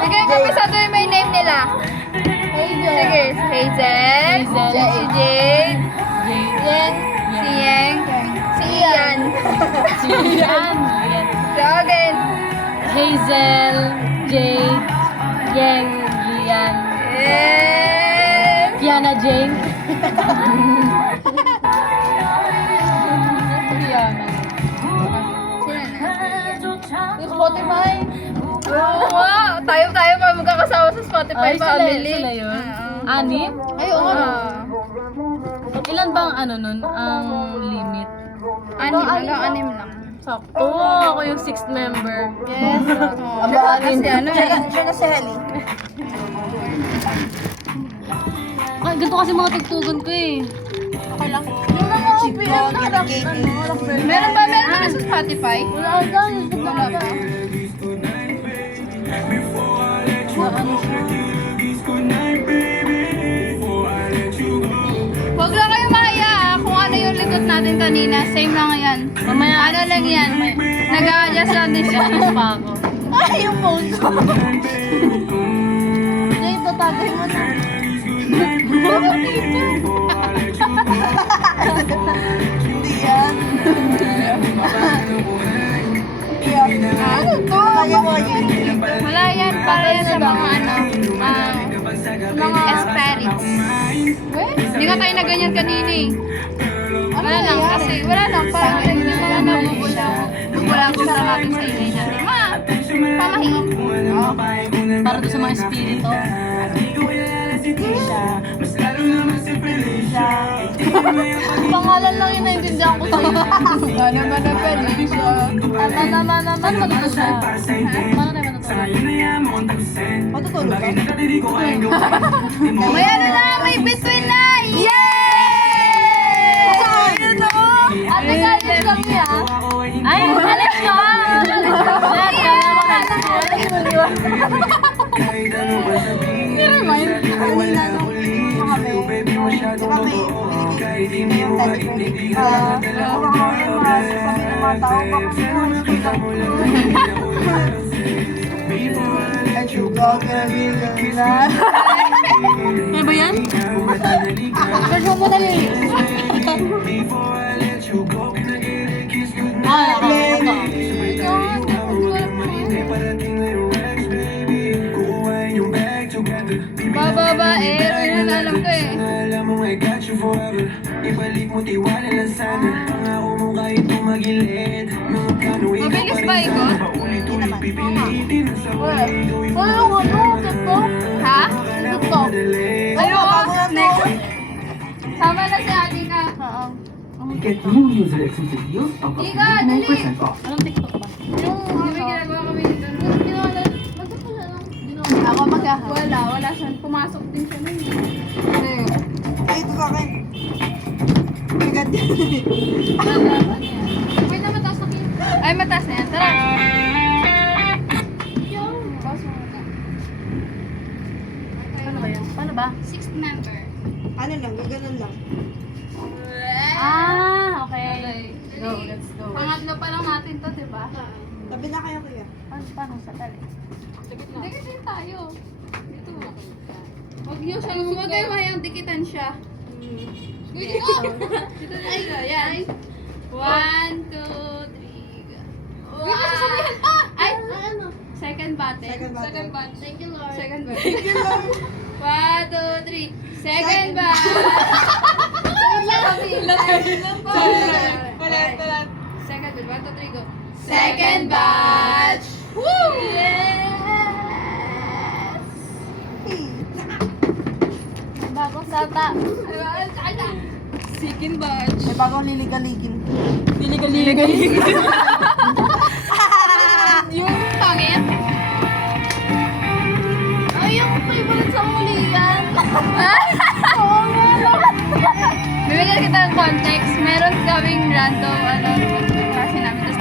Sige, kapisado yung may name nila. Sige, Hazel, si Jade, si Yeng, si Ian. Si Ian. Jogen. Hazel, Jade, Yeng, Lian, Kiana Jane. Spotify. Oo, tayo pa magkakasama sa Spotify family. Sila yun. Anim? Ay, oo. Ilan bang ano nun? Ang limit? Anim lang. Sakto. Ako yung 6th member. Yes. Kasi ano eh. Siya na si Heli. Ay, ganito kasi mga tugtugan ko eh. Meron ba na sa Spotify? Wala dyan. Wala ba? Huwag lang kayo maya kung ano yung likod natin kanina. Same lang yan. Mamaya. Ano lang yan. Nag-a-adjust lang din siya. Pa ako. Ay, yung phone ko. Jay, tatagay mo na. Hindi yan. Ano to? Wala yan. Para yan sa mga ano. Mga spirits. Hindi nga tayo na ganyan kanina eh. Wala lang kasi. Wala lang. Parang yung mga nabubulang sa natin sa ingay natin. Pamahiin. Para doon sa mga espiritu. Pangalan lang yun naintindihan ko sa'yo. Ano naman na Felicia? Paano matutulog? Paano tayo matutulog? Matutulog ka? May ano na, may between na! Yay! Ayun o! Ate, kalis kami ah. Ay, alis ka! Lahat ka na Ano ba yan? Version mo na Lily. Bababae, yun na alam ko eh. Mabilis ba ikot? Wala yung ano, ito. Ha? Ito. Ayun, next. Sama na si ate ka. Get new user exclusive deals of up to Ika, dali. 99% off. Anong TikTok ba? Yung May ginagawa kami dito. Ako magkahal. Wala siya. Pumasok din siya nun. Ay, ito sa akin. Bigat yan. Wait na, mataas na kayo. Ay, mataas na yan. Tara. Ano ba yan? Paano ba? Sixth member. Ano lang, gaganon lang. Ah, okay. Go, let's go. Pangatlo pa lang natin to, di ba? Tabi na kayo kuya. Paano sa tali? Hindi kasi tayo. Dito mo. Huwag niyo siya. Huwag kayo mayang dikitan siya. Dito. Dito na siya. Yan. 1, 2, 3. Wait, sasabihin pa! Ay! Ano? Second button. Second button. Thank you, Lord. Second button. Thank you, Lord. 1, 2, 3. Second button. Second batch. 1, 2, 3, go. Second batch. Woo! Yes! Bagong data. Second batch. May bagong liligaligin. Lilig. Yung pangit. Ay, yung favorite sa muli yan. Bibigyan kita ng context. Meron kaming random, kasi namin. Tapos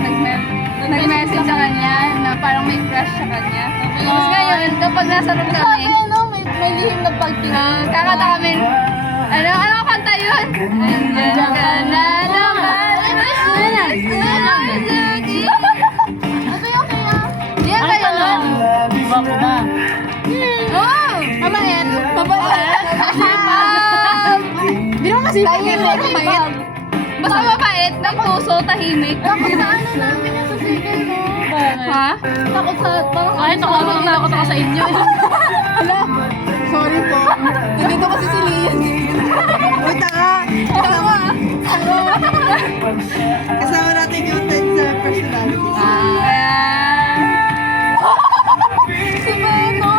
nag-message sa kanya na parang may crush sa kanya. Tapos ngayon, kapag nasa room kami, May lihim na pagtingin. kakanta kami, ano kanta yun? Andiyan ka na naman. Ito yung kaya. Gwapo ba? Oh! Mabait! Mabait! Masipag! Hindi naman masipag yun, mabait. Basta mabait, ng puso, tahimik. Takot sa ano namin yung susigay mo. Ha? Takot sa, parang Ay, takot ako sa inyo. Ala, sorry po. Nandito kasi si Lian. Uy, taka! Kasama! Kasama natin yung type sa personality. Si Beno!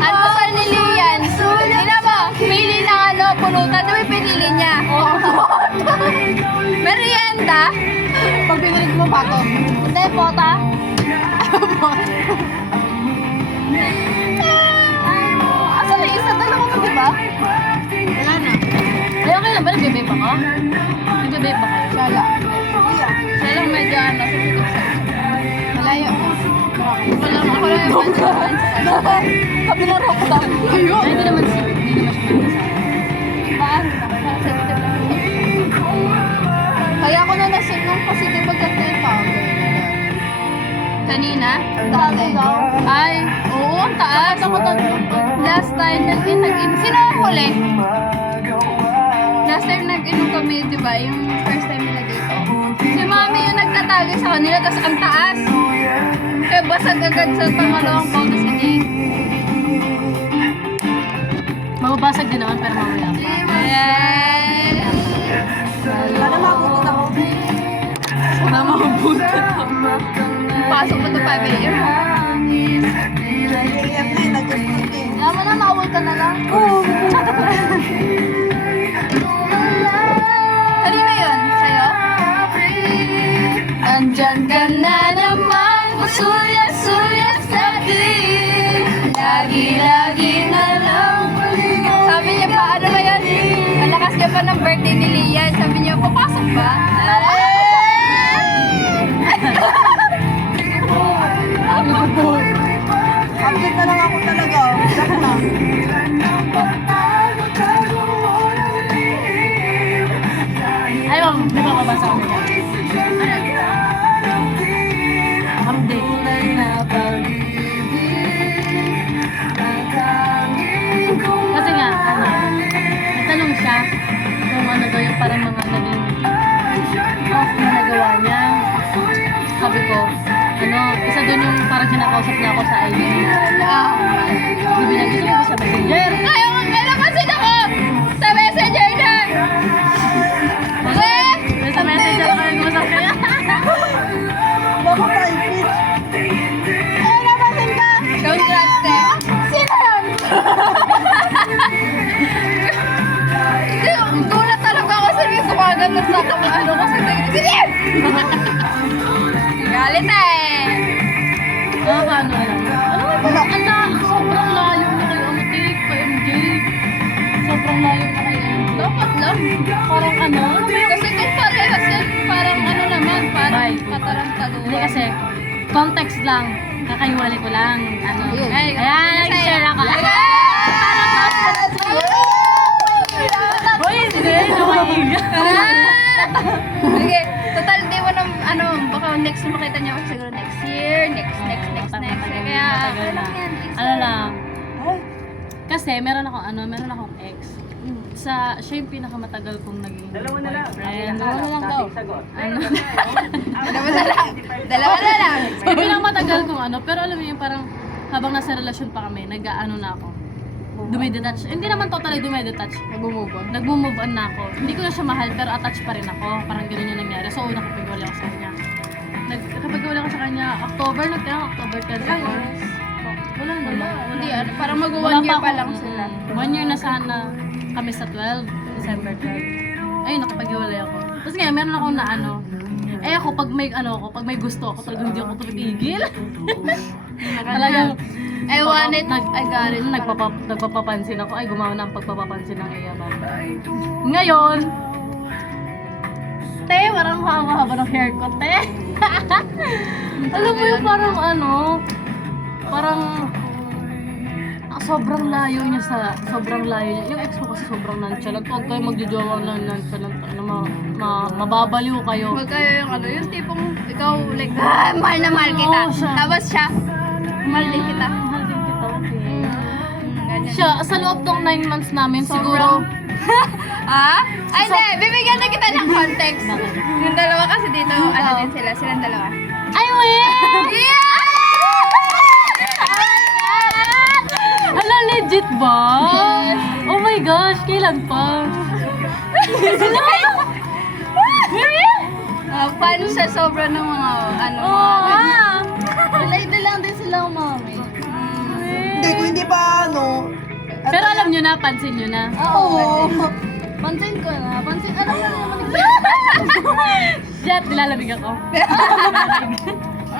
Almusal ni Lian. Tingnan mo, pili ng ano, pulutan. Ano yung pinili niya? Merienda? Pag pinalit mo pa to. Hindi, pota. Asa na isa? Dalawa mo, di ba? Wala na. Ay, okay lang ba? Nagbe-vape ako? Nagbe-vape ba kayo? Sala. Siya lang medyo ano, sumitok sa Malayo. Ako lang yung Sabi na rock down. Ay, hindi naman siya. Hindi naman siya nagkasama. Paano? Parang sensitive lang. Kaya ako na nasin nung kasi di ba ganito yung tao? Kanina? Dati. Ay, oo, ang taas. Last time, nag-in. Sino ang huli? Last time nag-inom kami, di ba? Yung first time nila dito. Si mami yung nagtatagay sa kanila, tapos ang taas. Kaya basag agad sa pangalawang boto si Jake. Mababasag din naman, pero mamaya. Yes! Para mabutot ako. Sana mabubutot. Pasok mo to 5 a.m. Naiiyak na eh, nag-sleep eh. Kaya mo na, mawal ka na lang. Kanina yun? Sa'yo? Andyan ka na naman, suya-suya sa akin. Lagi-lagi na lang. Sabi niya pa, ano ba yan? Malakas niya pa ng birthday ni Lian. Sabi niya, papasok ba? Update na lang ako talaga. Yak na. Ay, ma'am, may mababasa ko nila. Update. Kasi nga, ano, nagtanong siya kung ano daw yung parang mga naging off na nagawa niya. Sabi ko, ano, isa doon yung parang kinakausap niya ako sa ID. Hindi binagin ko sa messenger. Ngayon, may napansin ako! Sa messenger na! Eh! Sa messenger ako nag-usap kaya. Baka private. Eh, napasin ka! Congrats, te! Sino yun? Gulat talaga ako sa may kumagat na sa ano kasi sige! Galit eh! Ano lang. Ano ba? Sobrang layo na kayo, Amatik, kay MJ. Sobrang layo na kayo. Dapat lang. Parang ano? Kasi kung parehas yan, parang ano naman, parang Right. katarang-taluan. Hindi kasi, context lang. Kakaiwali ko lang. Ano? Ay, Ayan, nag-share ako. Uy, hindi. Nawahiga. Sige, total di mo na, ano, baka next na makita niya ako siguro next year, next. Kaya, Matagal na. yan, Ano lang. Kasi meron akong ex. Siya yung pinakamatagal kong naging boyfriend. Dalawa na lang daw. Ano? Dalawa na lang. So, pinakamatagal kong ano, pero alam mo yung parang habang nasa relasyon pa kami, nag-ano na ako. Dumidetach. Hindi naman totally dumidetach. Nag-move on. Nag-move on na ako. Hindi ko na siya mahal, pero attached pa rin ako. Parang ganun yung nangyari. So, nakapag-wala ako sa kanya. Nakapag-wala ako sa kanya, October 10 ako. Wala naman. Hindi, ano, parang Wala mag-1 year pa ako. lang sila. 1 year na sana kami sa 12, December 12. Ayun, nakapag-iwalay ako. Tapos ngayon, meron akong na ano. Eh ako, pag may gusto ako, talagang hindi ako tumipigil. Talagang, I want it, I got it. Nagpapapansin ako. Ay, gumawa na ang pagpapapansin ng iyaman. Ngayon, te, parang haba ng hair ko, te. Alam mo yung parang ano, parang sobrang layo niya. Yung ex ko kasi sobrang nonchalant. Huwag kayo magjojowa ng nonchalant. Mababaliw kayo. Huwag kayo yung ano, yung tipong ikaw like, mahal na mahal kita. Oo, siya. Tapos siya, Mahal din kita. Mahal din kita, okay. Ganyan. Siya, sa loob ng 9 months namin, siguro, Ah? Ay, hindi. Bibigyan na kita ng context. Bakit? Yung dalawa kasi dito, ano din sila. Silang dalawa. ay, wait! Yeah! Hala, legit ba? Oh my gosh, kailan pa? Sila? Fan siya sobra ng mga, ano, Oo, mga Relate lang din sila, mami. Hindi, kung hindi pa ano. Pero alam nyo na, pansin nyo na. Oo. Pansin ko na. Pansin, alam mo naman. Shit, nilalamig ako.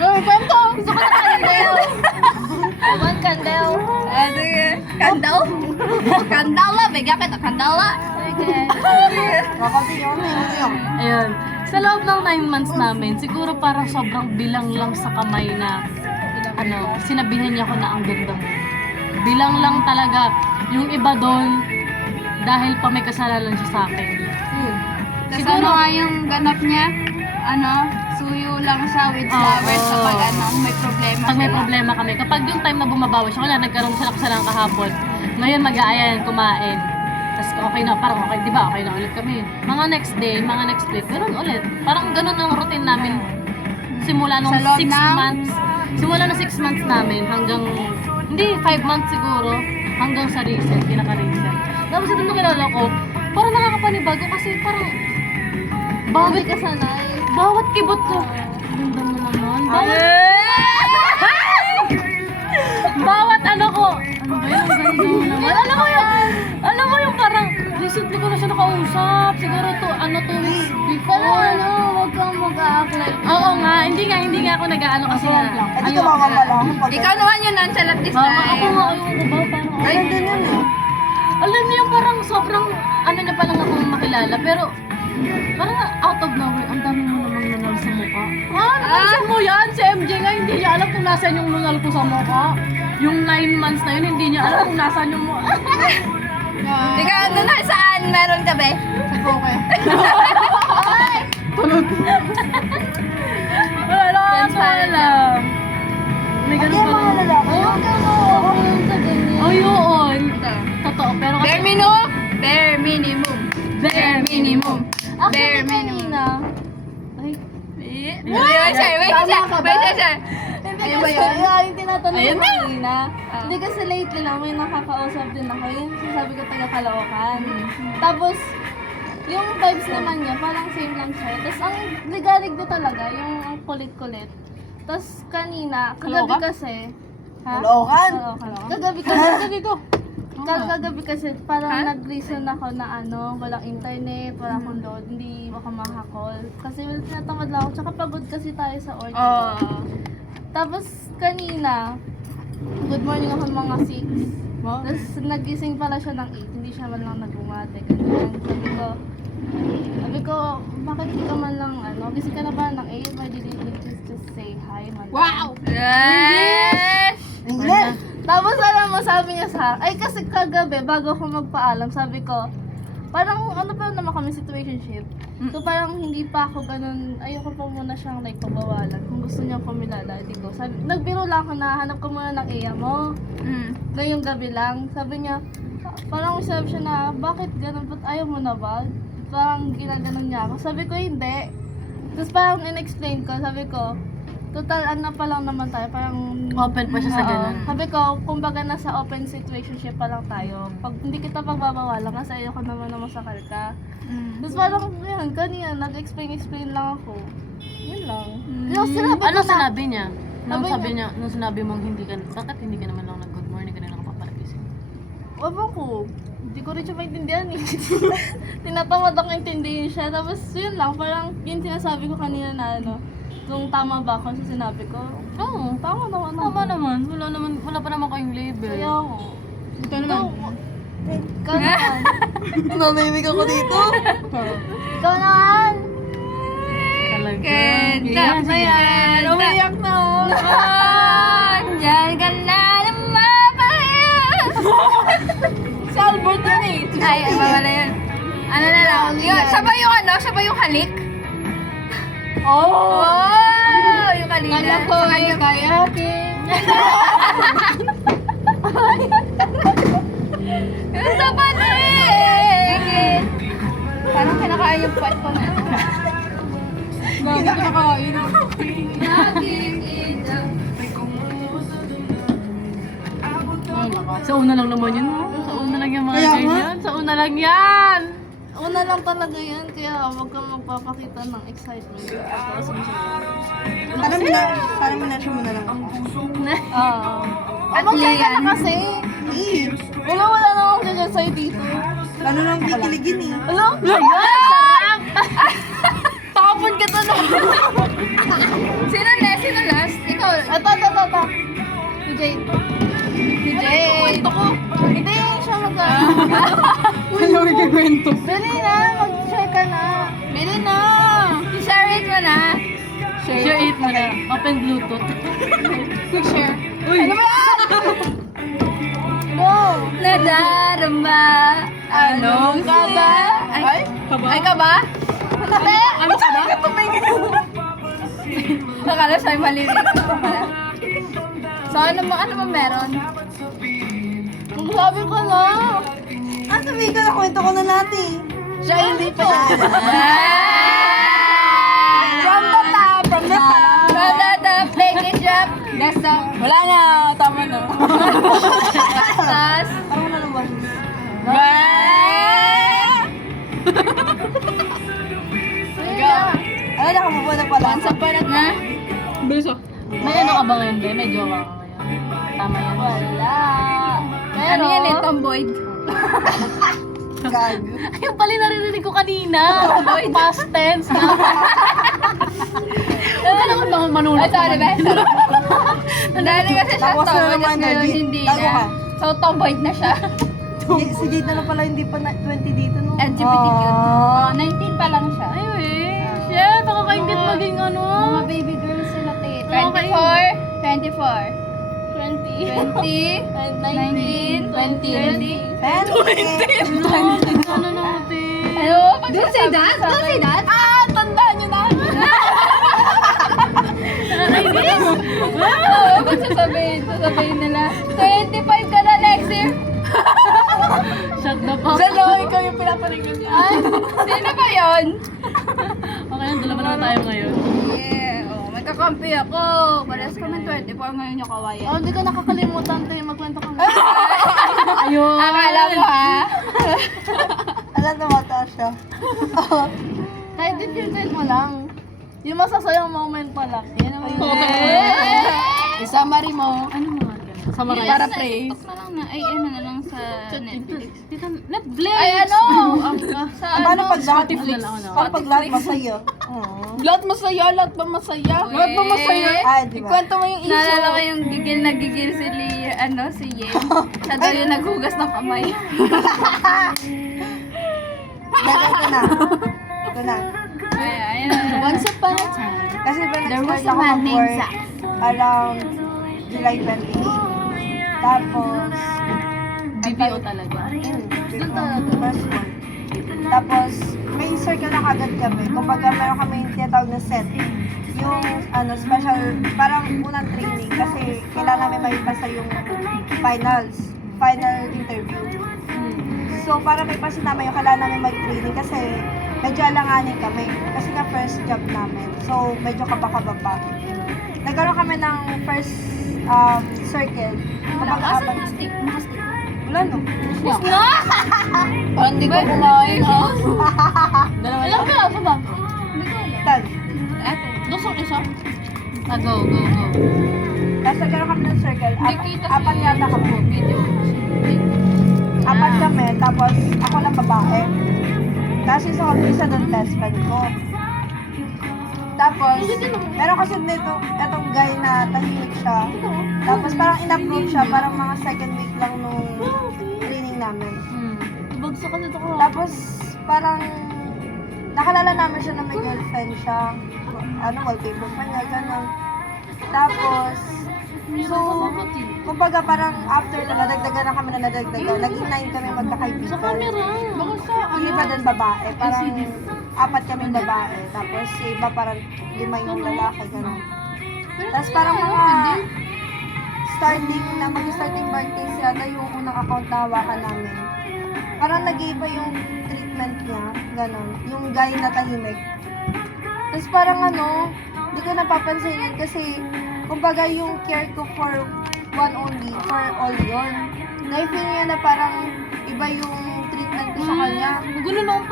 Ay, kwento! Gusto ko na kandel. One kandel. Sige. Kandel? Kandala. Bigyan kita kandala. Sige. Ayun. Sa loob ng 9 months namin, siguro parang sobrang bilang lang sa kamay na sinabihan niya ko na ang ganda mo. Bilang lang talaga. Yung iba doon, dahil pa may kasalanan siya sa akin. Tapos Siguro- ano nga yung ganap niya? Suyo lang siya with flowers Oo. kapag may problema Pag may sila. problema kami, kapag yung time na bumabawi siya, kaya nagkaroon sila kasalanan kahapon, ngayon mag-aayan, kumain. Tapos okay na, parang okay, di ba? Okay na ulit kami. Mga next day, mga next week, meron ulit. Parang ganun ang routine namin simula nung Sa loob 6 ng- months. Simula na 6 months namin hanggang, hindi, 5 months siguro, hanggang sa recent, pinaka-recent. Tapos ito nung kilala ko, parang nakakapanibago kasi parang, bawat kasanay, bawat kibot ko, ganda mo naman, bawat ano ko, ano ba yun, ang ganda mo naman, alam mo yung parang, recently ko na siya nakausap, siguro to, 2 weeks before, wag kang mag-a-apply. Oo nga, hindi nga ako nag-aano kasi nga. Hindi ka makapala. Ikaw naman yung nonchalant this Mama, ako time. nga, ayun ko ba, parang, Ay, din yun eh. alam niyo yung parang sobrang, na pa lang akong makilala, pero, parang out of nowhere, ang dami mo namang nunal sa mukha. Napansin mo yan? Si MJ nga, hindi niya alam kung nasaan yung nunal ko sa mukha. Yung 9 months na yun, hindi niya alam kung nasaan yung mukha. Ikaw, ano na saan meron ka, be? Okay. Wala ka alam. May ganun pa lang. Oh, yun. Totoo, pero kasi... Bare minimum. Bare minimum. Bare minimum. Bare Actually, minimum. kanina, ay, Wait, sir. hindi Ayun ba kasi, yun? yung tinatanong Ayun ko na. kanina. Hindi kasi lately lang, may nakakausap din ako. Yung sabi ko taga Caloocan. Tapos, yung vibes naman niya, parang same lang siya. Tapos, ang ligalig na talaga, yung ang kulit-kulit. Tapos, kanina, kagabi Caloocan? kasi, Caloocan? Oo, Caloocan. Kagabi kasi, dito. Kagabi kasi, parang nag-reason ako na walang internet, wala akong load, hindi ako makakall. Kasi tinatamad lang ako, tsaka pagod kasi tayo sa order. Oh. Tapos kanina, good morning ako mga 6. Tapos nagising pala siya ng 8, hindi siya man lang nagbumate. Ganyan. Sabi ko, bakit di ka man lang, gising ka na ba ng 8? Why did you just say hi man? Wow! Yes! English! Tapos alam mo, sabi niya sa ay kasi kagabi, bago ako magpaalam, sabi ko, parang pa naman kami situationship. So parang hindi pa ako ganun, ayoko pa muna siyang like pagbawalan. Kung gusto niya ako milala, di ko. Sabi, nagbiro lang ako na hanap ko muna ng iya mo. Ngayong gabi lang. Sabi niya, parang sabi siya na, bakit ganun? Ba't ayaw mo na ba? Parang ginaganon niya ako. Sabi ko, hindi. Tapos parang in-explain ko, sabi ko, total pa lang naman tayo, parang Open pa siya sa Oo. ganun. Sabi ko, kumbaga nasa open situationship pa lang tayo. Pag hindi kita pagbabawalan kasi ayoko naman na masakal ka. Tapos parang yun, kanina nag-explain lang ako. Yun lang. Yung sinabi Ano ko na, sinabi niya? Nung Sabi sabi niya, nung sinabi mong bakit hindi ka naman lang nag-good morning kanina ka papalagising? wabang ko. Hindi ko rin siya maintindihan eh. Tinatamad ako intindihin siya. Tapos yun lang, parang yun sinasabi ko kanina na kung tama ba ako sa sinabi ko. Oo, tama naman. Tama naman. Wala pa naman kayong label. Kaya ako. Ito naman. Ikaw naman. Namimig ako dito. Ikaw naman. Ganda Talaga. pa yan. Umiyak na Diyan ka na naman. Si Albert yan eh. Ay, mawala yun. Ano na lang. Siya ba yung Siya ba yung halik? Oh! Oh! Yung kanina. Kala ko Sa kanya- kayaking. Yung sa panig! Parang kinakain yung puwet ko na. Kinakain. Naging ina. Sa una lang naman yun. Sa una lang yung mga Kaya nga. ganyan. Sa una lang yan. Una lang talaga yan, kaya huwag kang magpapakita ng excitement. Parang minasya mo na lang ako. Oo. At Abang kaya Lian. na kasi. Wala na akong ganyan sa'yo dito. Lalo nang kikiligin eh. Alam? Sarap! Takapon ka to Sino last? Ikaw. Ito. Si Jade. Si Jade. Kwento ko. Hindi, siya Ayaw ikikwento. Dali na, mag-share ka na. Bili na. I-share it mo na. Share it mo na. Open Bluetooth. Quick share. Uy! Ano ba yan? Go. Nadarama. Anong kaba? Ay? Ay ka ba? Ate! Ano ka ba? Akala sa'yo malirik. So ano mo meron? Sabi ko na. Sabi ko na, kwento ko na natin. Siya hindi pa siya. From the top. From the top, take it up. That's up. Wala na, tama na. Tapos, Parang na naman. Ano na, kamabunan pala. once upon a na. May ano ka ba ngayon, be? May jowa ka ngayon. Tama yan. Wala. Ano yan eh, tomboy? Gag. Ayun pala yung naririnig ko kanina. Past tense na. Ano naman mga manunod? Ay, sorry, be. Dali kasi siya Tapos na tomboy, naman, tapos ngayon Jade. hindi Tago na. ka. So, tomboy na siya. Si Jade na lang pala, hindi pa 20 dito, no? LGBTQ. Ah. 19 pa lang siya. Ay, weh. Shit, nakakaingit maging ano. Mga baby girls sila, te. Okay. 24. 20. 20. 19. 20. 20. Ano natin? Ano? Don't say that! Don't say that! Ah, tandaan nyo na. Nakakainis. Oo, kung sasabihin nila. 25 ka na next year. Shut the fuck. Salo, ikaw yung pinapanigan niya. Ay, sino ba yun? Okay, dalawa naman tayo ngayon. Yeah, oh, may kakampi ako. Parehas kami 24 ngayon yung kawayan. Oh, hindi ko nakakalimutan tayo magkwento kami. Ayun. Akala mo ha? Alam na mata siya. Kahit din mo lang. Yung masasayang moment pala. Yan ang Isama rin mo. Ano mga ganun? Summarize. Para Para praise. Na lang na, ay ano na lang sa Netflix. Netflix! Ay ano? Sa Paano pag lahat? Spotify. Paano pag lahat masaya? Lahat masaya? Lahat ba masaya? Lahat ba masaya? Ay, di ba? Ikwento mo yung issue. Naalala ko yung gigil na gigil si Lee, si Yen. Siya daw yung naghugas ng kamay. Ito na. Ito na. Ay, ayun. Once upon a time. Kasi ba There was nag-start a ako man named mag-work Zack. around July 28. Tapos, BBO talaga. doon talaga. First one. Tapos, may circle na kagad kami. Kumbaga, meron kami yung tinatawag na set. Yung, special, parang unang training. Kasi, kailangan namin maipasa yung final interview. So, para may pasin namin yung kailangan namin mag-training kasi medyo alanganin kami. Kasi na first job namin. So, medyo kaba-kaba pa. Nagkaroon kami ng first circle. Kumbaga, apat. Stick? Naka-stick. Wala no. Parang di ko kumain ha. Dalawa Alam ka, sa ba? Tan. Gusto ko isa. Go. Tapos nagkaroon kami ng circle. Nakita Apat yata kami. video. Apat kami. Tapos ako lang babae. Kasi isa doon best friend ko. Tapos, meron kasi dito, etong guy na tahimik siya. Tapos parang in-approve siya, parang mga second week lang nung training namin. Bagsak ka dito ko. Tapos, parang nakalala namin siya na may girlfriend siya. Wallpaper pa niya, gano'n. Tapos, so, kumbaga parang after na nadagdagan na kami na nadagdagan, naging 9 kami magkakaibigan. Sa camera. Baka sa yung iba din babae, parang apat kami babae, tapos yung iba parang 5 yung lalaki, gano'n. Tapos parang mga mag-starting birthdays yata yung unang account na hawakan namin. Parang nag-iba yung treatment niya, ganon. Yung guy na tahimik. Tapos parang hindi ko napapansin yun kasi kumbaga yung care ko for one only, for all yun. Na-feel niya na parang iba yung treatment ko sa kanya. Ganun ang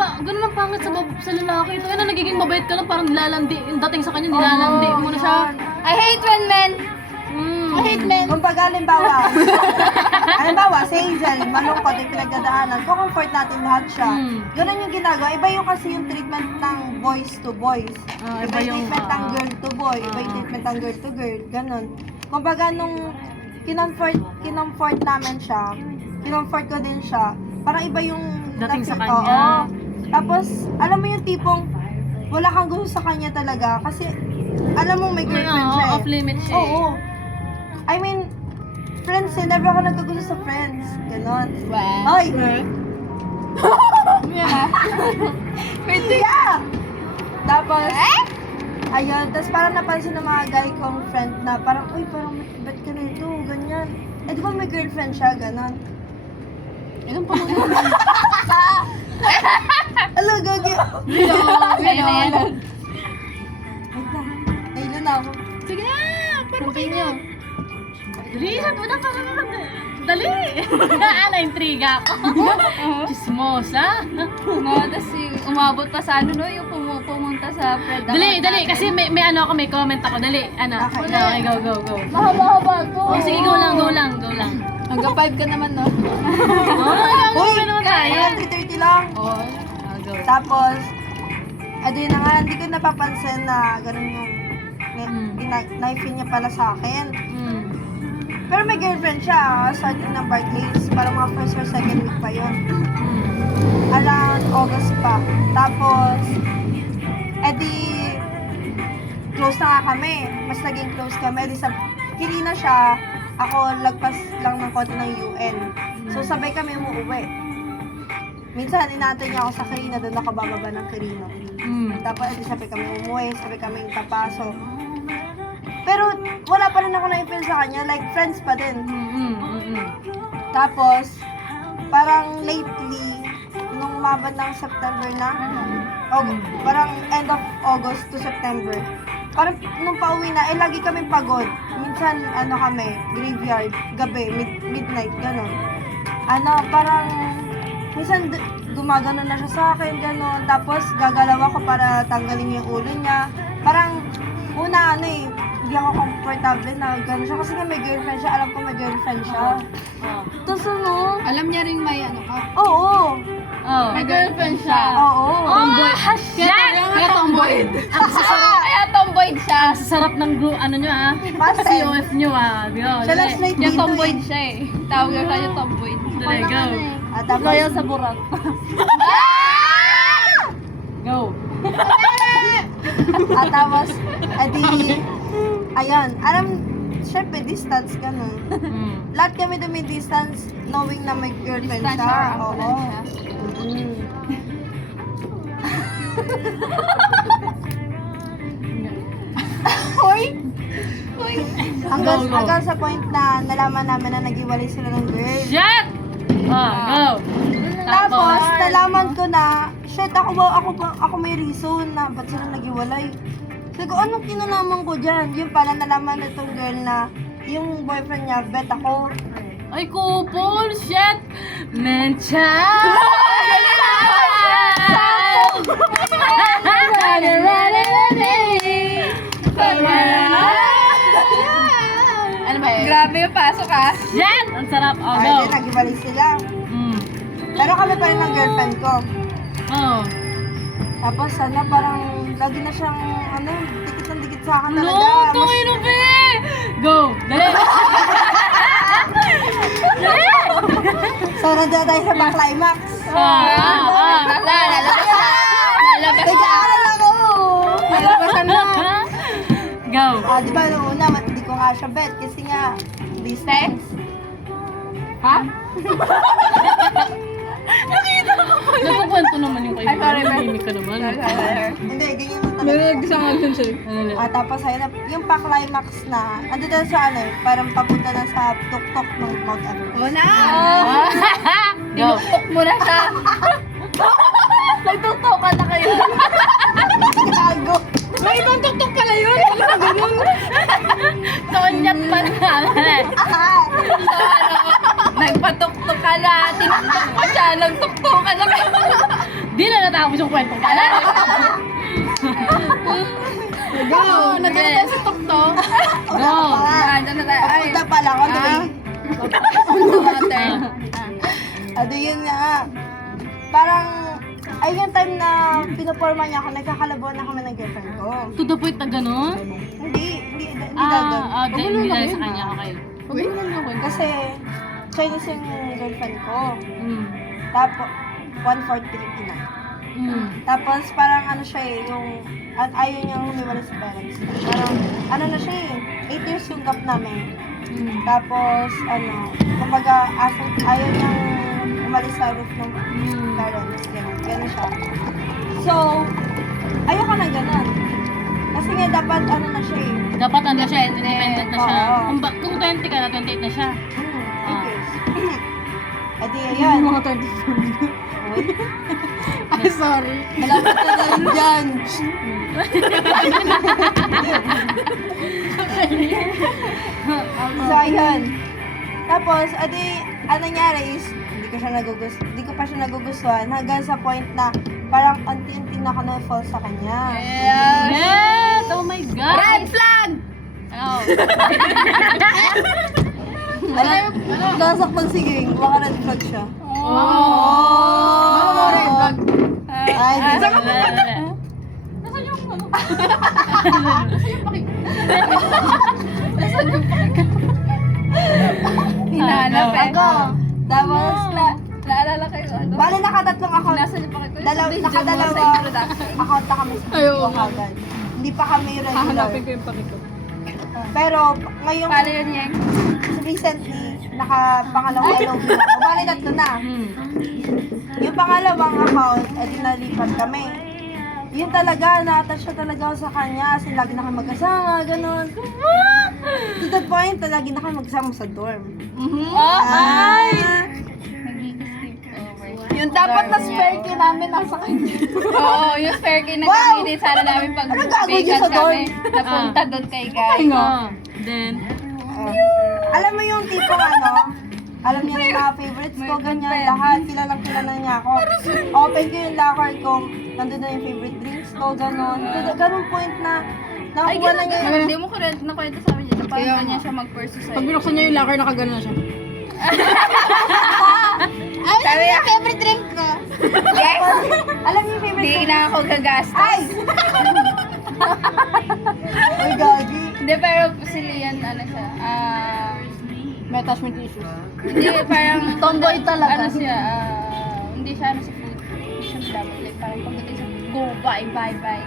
pangit sa lalaki. Ito na nagiging mabait ka lang, parang nilalandi. Yung dating sa kanya, nilalandi mo na siya. I hate when men. I hate men. Kumbaga, halimbawa, si Angel, malungkot yung pinagdadaanan, comfort natin lahat siya. Ganun yung ginagawa. Iba yung kasi yung treatment ng boys to boys. Iba yung treatment ng girl to boy. Iba yung treatment ng girl to girl. Ganun. Kumbaga, nung kinomfort namin siya, kinomfort ko din siya, parang iba yung Dating sa na-feel. kanya. Oo. Tapos, alam mo yung tipong, wala kang gusto sa kanya talaga kasi alam mo may girlfriend siya. Off limit siya. Oo. I mean, friends eh. Never ako nagkagusto sa friends. Ganon. Wow. Ay! Yeah. Yeah! Tapos, ayun. Tapos parang napansin ng mga guy kong friend na parang, uy, parang ba't ka nito? Ganyan. Eh, di ba may girlfriend siya? Ganon. Ilang pa mo na. Ala, gagi. Ayun na yan. Wait lang. Nahilo na ako. Sige na! Continue. Dali, sabi mo na pa dali! Na-intriga ako. Chismosa. Tapos yung umabot pa sa yung pumunta sa Fred. Dali, kasi may comment ako. Dali, Okay. Okay, go. Mahaba to. Oh, sige, go lang. Hanggang 5 ka naman, no? Uy! naman tayo. Kaya 3:30 lang. Oh, go. Tapos, ayun na nga, hindi ko napapansin na ganun yung na-feel niya pala sa akin. Pero may girlfriend siya, starting ng birthdays, parang mga first or second week pa yun. Around August pa. Tapos, close na nga kami. Mas naging close kami. Hindi na siya, ako lagpas lang ng konti ng UN. So, sabay kami umuwi. Minsan, inaantay niya ako sa Carino, doon nakabababa ng Carino. Tapos, sabay kami umuwi, sabay kami papasok. Pero, wala pa rin ako na-feel sa kanya, like, friends pa din. Tapos, parang lately, nung umabot ng September na, parang end of August to September, parang nung pauwi na, lagi kami pagod. Minsan, kami, graveyard, gabi, midnight, gano'n. Parang, minsan gumagano na siya sa akin, gano'n. Tapos, gagalaw ako para tanggalin yung ulo niya. Parang, hindi ako comfortable na gano'n siya. Kasi nga may girlfriend siya, alam ko may girlfriend siya. Tapos Alam niya rin may ka. oo. May girlfriend siya. Oo. Tomboy. Kaya tomboy. Kaya tomboy siya. Sa sarap ng nyo Masen. COF nyo Siya last night Yung dito tomboy siya eh. Tawag ka kanya tomboy. Dali, go. Tapos, sa burat. Go. tapos, syempre, distance ka nun. Lahat kami may distance, knowing na may girlfriend Distance siya. siya, Oo. Hoy! Hanggang sa point na nalaman namin na nag-iwalay sila ng girl. Shit! Go. Tapos, nalaman ko na, shit, ako may reason na ba't sila nag-iwalay. Sabi ko, anong kinalaman ko dyan? Yung pala nalaman nitong girl na yung boyfriend niya, bet ako. Ay, kupol! Shit! Mencha! Ano ba yun? Grabe yung pasok ah. Shit! Ang sarap. Oh, Ay, go. di, nag-iwalay sila. Pero kami pa rin ng girlfriend ko. Oh. Tapos, parang, lagi na siyang, dikit ng dikit sa akin talaga. No, tungin be! Go! Dali! So, nandiyan tayo sa back-climax. Lalabas na. Nag-aaral ako! Lalabasan na. Go! Di ba, nung una, hindi ko nga siya bet kasi nga, distance. Ha? Nagkukwento naman yung kayo. Ay, sorry, Bert. Tahimik ka naman. Hindi, ganyan lang talaga. Tapos ayun, yung pa-climax na, ando dyan sa ano eh, parang papunta na sa tuktok ng Mount Everest. Oo na! Go. Tinuktok mo na siya. Nagtuktokan na kayo. Gago! May ibang tuktok pala yun. Alam mo ganun. Tonyat pa na. So ano, nagpatuktok ka na. Tinuktok mo siya. Nagtuktok ka na kayo. Di na natapos yung kwento pala. Go! Nandun na tayo sa tuktok. Go. Nandun na tayo. Ay, Papunta pa lang, on the way. on the water. Ado yun nga. Parang, ay yung time na pinaporma niya ako, nagkakalabuan na kami ng girlfriend ko. To the point na gano'n? Hindi dagat. Hindi dahil sa kanya. Okay. Kasi, Chinese yung girlfriend ko. Mm. Tapos, 1/4 Pilipina. Mm. Tapos, parang ano siya eh, yung, at ayaw niyang humiwalay sa parents. Parang, ano na siya eh, 8 years yung gap namin. Mm. Tapos, ano, kumbaga, ayaw niyang umalis sa roof ng Mm. parents. Gano'n siya. So, ayoko na gano'n. Kasi nga, dapat ano na siya eh. Dapat ano siya, independent na siya. Oo. Kung 20 ka na, 28 na siya. 8 years. Adi, ayan. Mga 24. Uy, Ay, sorry. malapit ka na rin dyan. So, ayun. Tapos, adi, ang nangyari is, hindi ko pa siya nagugustuhan hanggang sa point na parang unti-unti na ako na-fall sa kanya. Yes. Yes! Oh my God! Red flag! Oh. Nasaktan si Ging, baka red flag siya. Ano mo red flag? Ay, di Saan ka ba? pupunta? Nasaan yung ano? Hinahanap eh. Ako. Tapos, Naalala kayo ano? bali nakatatlong ako. Nasa niyo pa kayo? Nakadalawa account na kami sa Facebook agad. Hindi pa kami regular. Hahanapin ko yung pakikot. Pero, ngayong Paano yun, Yang? recently, nakapangalawang LOB na ako. Bali, tatlo na. Mm. Yung pangalawang account, edi nalipat kami. Yun talaga, na-attach siya talaga ako sa kanya. Kasi lagi na kami magkasama, ganun. To the point, na lagi na kami magkasama sa dorm. Ay! Yung dapat na spare key namin nasa kanya. Oo, yung spare key na Wow! gamitin sana namin pag Ano gagawin niyo vacant sa dorm? kami. Napunta doon kay Guy. Oh. Then, Alam mo yung tipong ano, alam niya yung mga favorites ko, ganyan, lahat, kilalang kilala niya ako. Open ko yung locker ko, nandun na yung favorite drinks ko, ganon. Ganun point na, nakuha na niya yung... Hindi mo nakwento sa amin yun. Na parang ganyan siya mag-pursue sa'yo. pag binuksan niya yung locker, nakagano na siya. Ay, sabi niya, favorite drink ko. Yes! Alam niyo yung favorite Hindi drink? na ako gagastos. Ay! Ay, gagi. Hindi, pero si Lian, ano siya, May attachment issues. hindi, parang, Tomboy talaga. ano siya, hindi siya, ano sa food, hindi siya madami, like, parang pagdating sa, go, bye, bye, bye,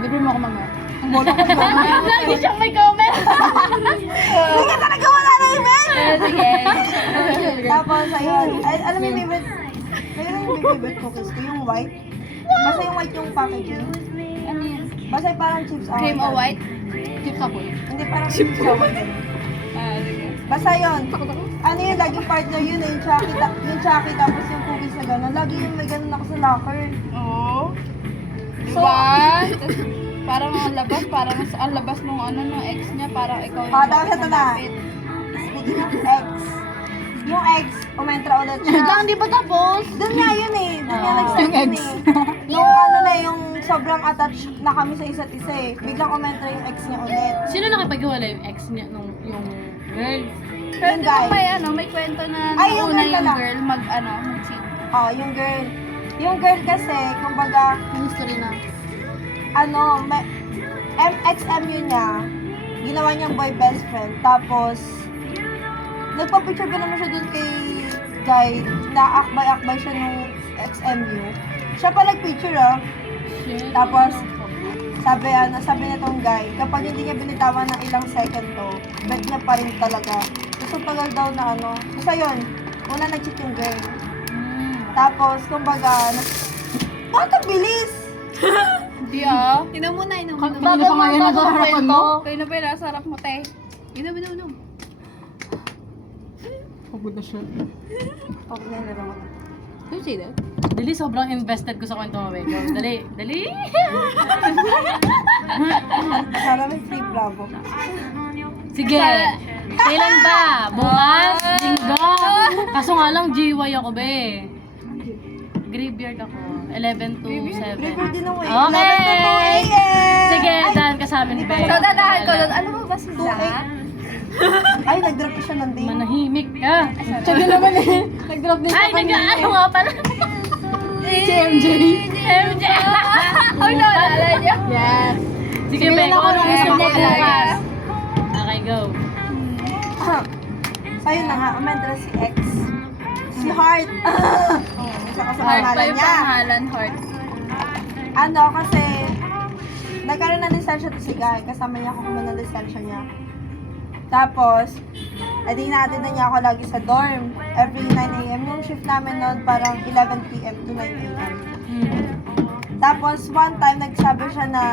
Libre mo ako mamaya. Lagi siyang may comment. Hindi ka talaga wala na yung men! Sige. Tapos, ayun. Ay, alam mo yung favorite, mayroon yung favorite cookies ko, yung white. Basta yung white yung packaging. Ano yun? Basta yung parang chips ahoy. Cream o white? Chips ako. Hindi, parang chips ahoy. Sige. Basta yun. Ano yun, laging partner yun eh. Yung Chucky, tapos yung cookies na gano'n. Lagi yun, may gano'n ako sa locker. Oo. So, Diba? Parang ang labas nung ano, nung ex niya, parang ikaw yung tapos ito na. malapit. Speaking of ex, yung ex, umentra ulit siya. Hindi pa tapos? Doon nga yun eh. Doon nga nag-start yun eh. Nung ano na yung sobrang attached na kami sa isa't isa eh. Biglang umentra yung ex niya ulit. Sino nakipaghiwalay yung ex niya nung yung girl? Pero Yung di ba guy. may kwento na Ay, yung nauna girl yung pala. girl mag-cheat. Oh, yung girl. Yung girl kasi, kumbaga, Yung history na. ano, ex-MU niya, ginawa niyang boy best friend. Tapos, nagpa-picture ko naman siya dun kay Guy, na akbay-akbay siya nung ex-MU. Siya pa nag-picture Shit. Tapos, sabi na tong guy, kapag hindi niya binitawan ng ilang second to, bet niya pa rin talaga. Gusto tagal daw na ano. Basta yun, una nag-cheat yung girl. Tapos, kumbaga, bakit ang bilis? Hindi ah. Inom muna. Kanina pa nga yan nasa harapan mo. Kayo na pa yung nasa harap mo, te. Inom. Pagod na siya. Okay na naman. Can you say that? Dali, sobrang invested ko sa kwento mo, Bego. Dali. Sana may free bravo. Sige. Kailan ba? Bukas? Linggo? Kaso nga lang, GY ako, be. Graveyard ako. 11 to 7. Prefer din ako eh. Okay. 11 to 2 a.m. Sige, dahan ka sa amin, be. So, dadahan ko doon. Ano mo ba sila? Ay, nag-drop ko siya ng day. Manahimik ka. Sabi naman eh. Nag-drop din Ay, ano nga pala? Si MJ. MJ! Ay, naalala niyo? Yes. Sige, be, kung anong gusto mo Maalala. bukas. Okay, go. So, yun na nga. Umendra si X. Si Heart. Isa ka sa Heart pa pangalan yung niya. pangalan, Heart. Ano, kasi nagkaroon ng lisensya to si Guy. Kasama niya ako kumuha ng lisensya niya. Tapos, edi natin na niya ako lagi sa dorm. Every 9 a.m. Yung shift namin noon parang 11 p.m. to 9 a.m. Tapos, one time, nagsabi siya na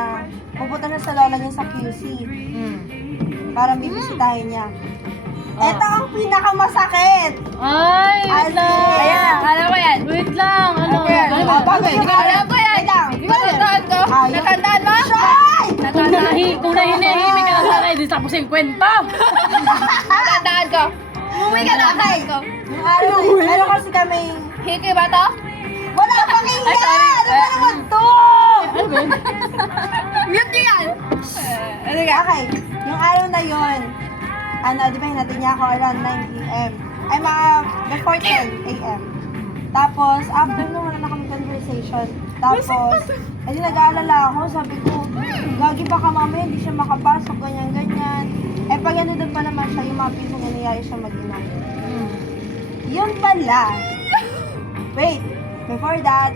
pupunta siya sa lola niya sa QC. Para bibisitahin niya. Ito ang pinakamasakit! Ay, wait As lang. in- Ayan, alam mo yan. Wait lang. Ano? Bagay, Di ba alam ko yan? Wait lang. Di ba natandaan ko? Ayaw. Natandaan mo? Shy! Kung nahinihimik ka na sana, hindi tapos yung kwento. Natandaan ko. Umuwi ka na Okay. ko. Yung araw na yun, meron kasi kami, Hiki ba to? wala pang Ay, sorry. iya! Ano ba naman to? Mute niyo yan. Ano ka? Okay, yung araw na yun, di ba hinatid niya ako around 9 a.m. Ay, mga before 10 a.m. Tapos, after nun, wala na kami conversation. Tapos, edi nag-aalala ako, sabi ko, gagi baka mamaya hindi siya makapasok, ganyan-ganyan. Eh, pag ano doon pa naman siya, yung mga pisong nangyayari siya mag-inom. Yun pala. Wait, before that,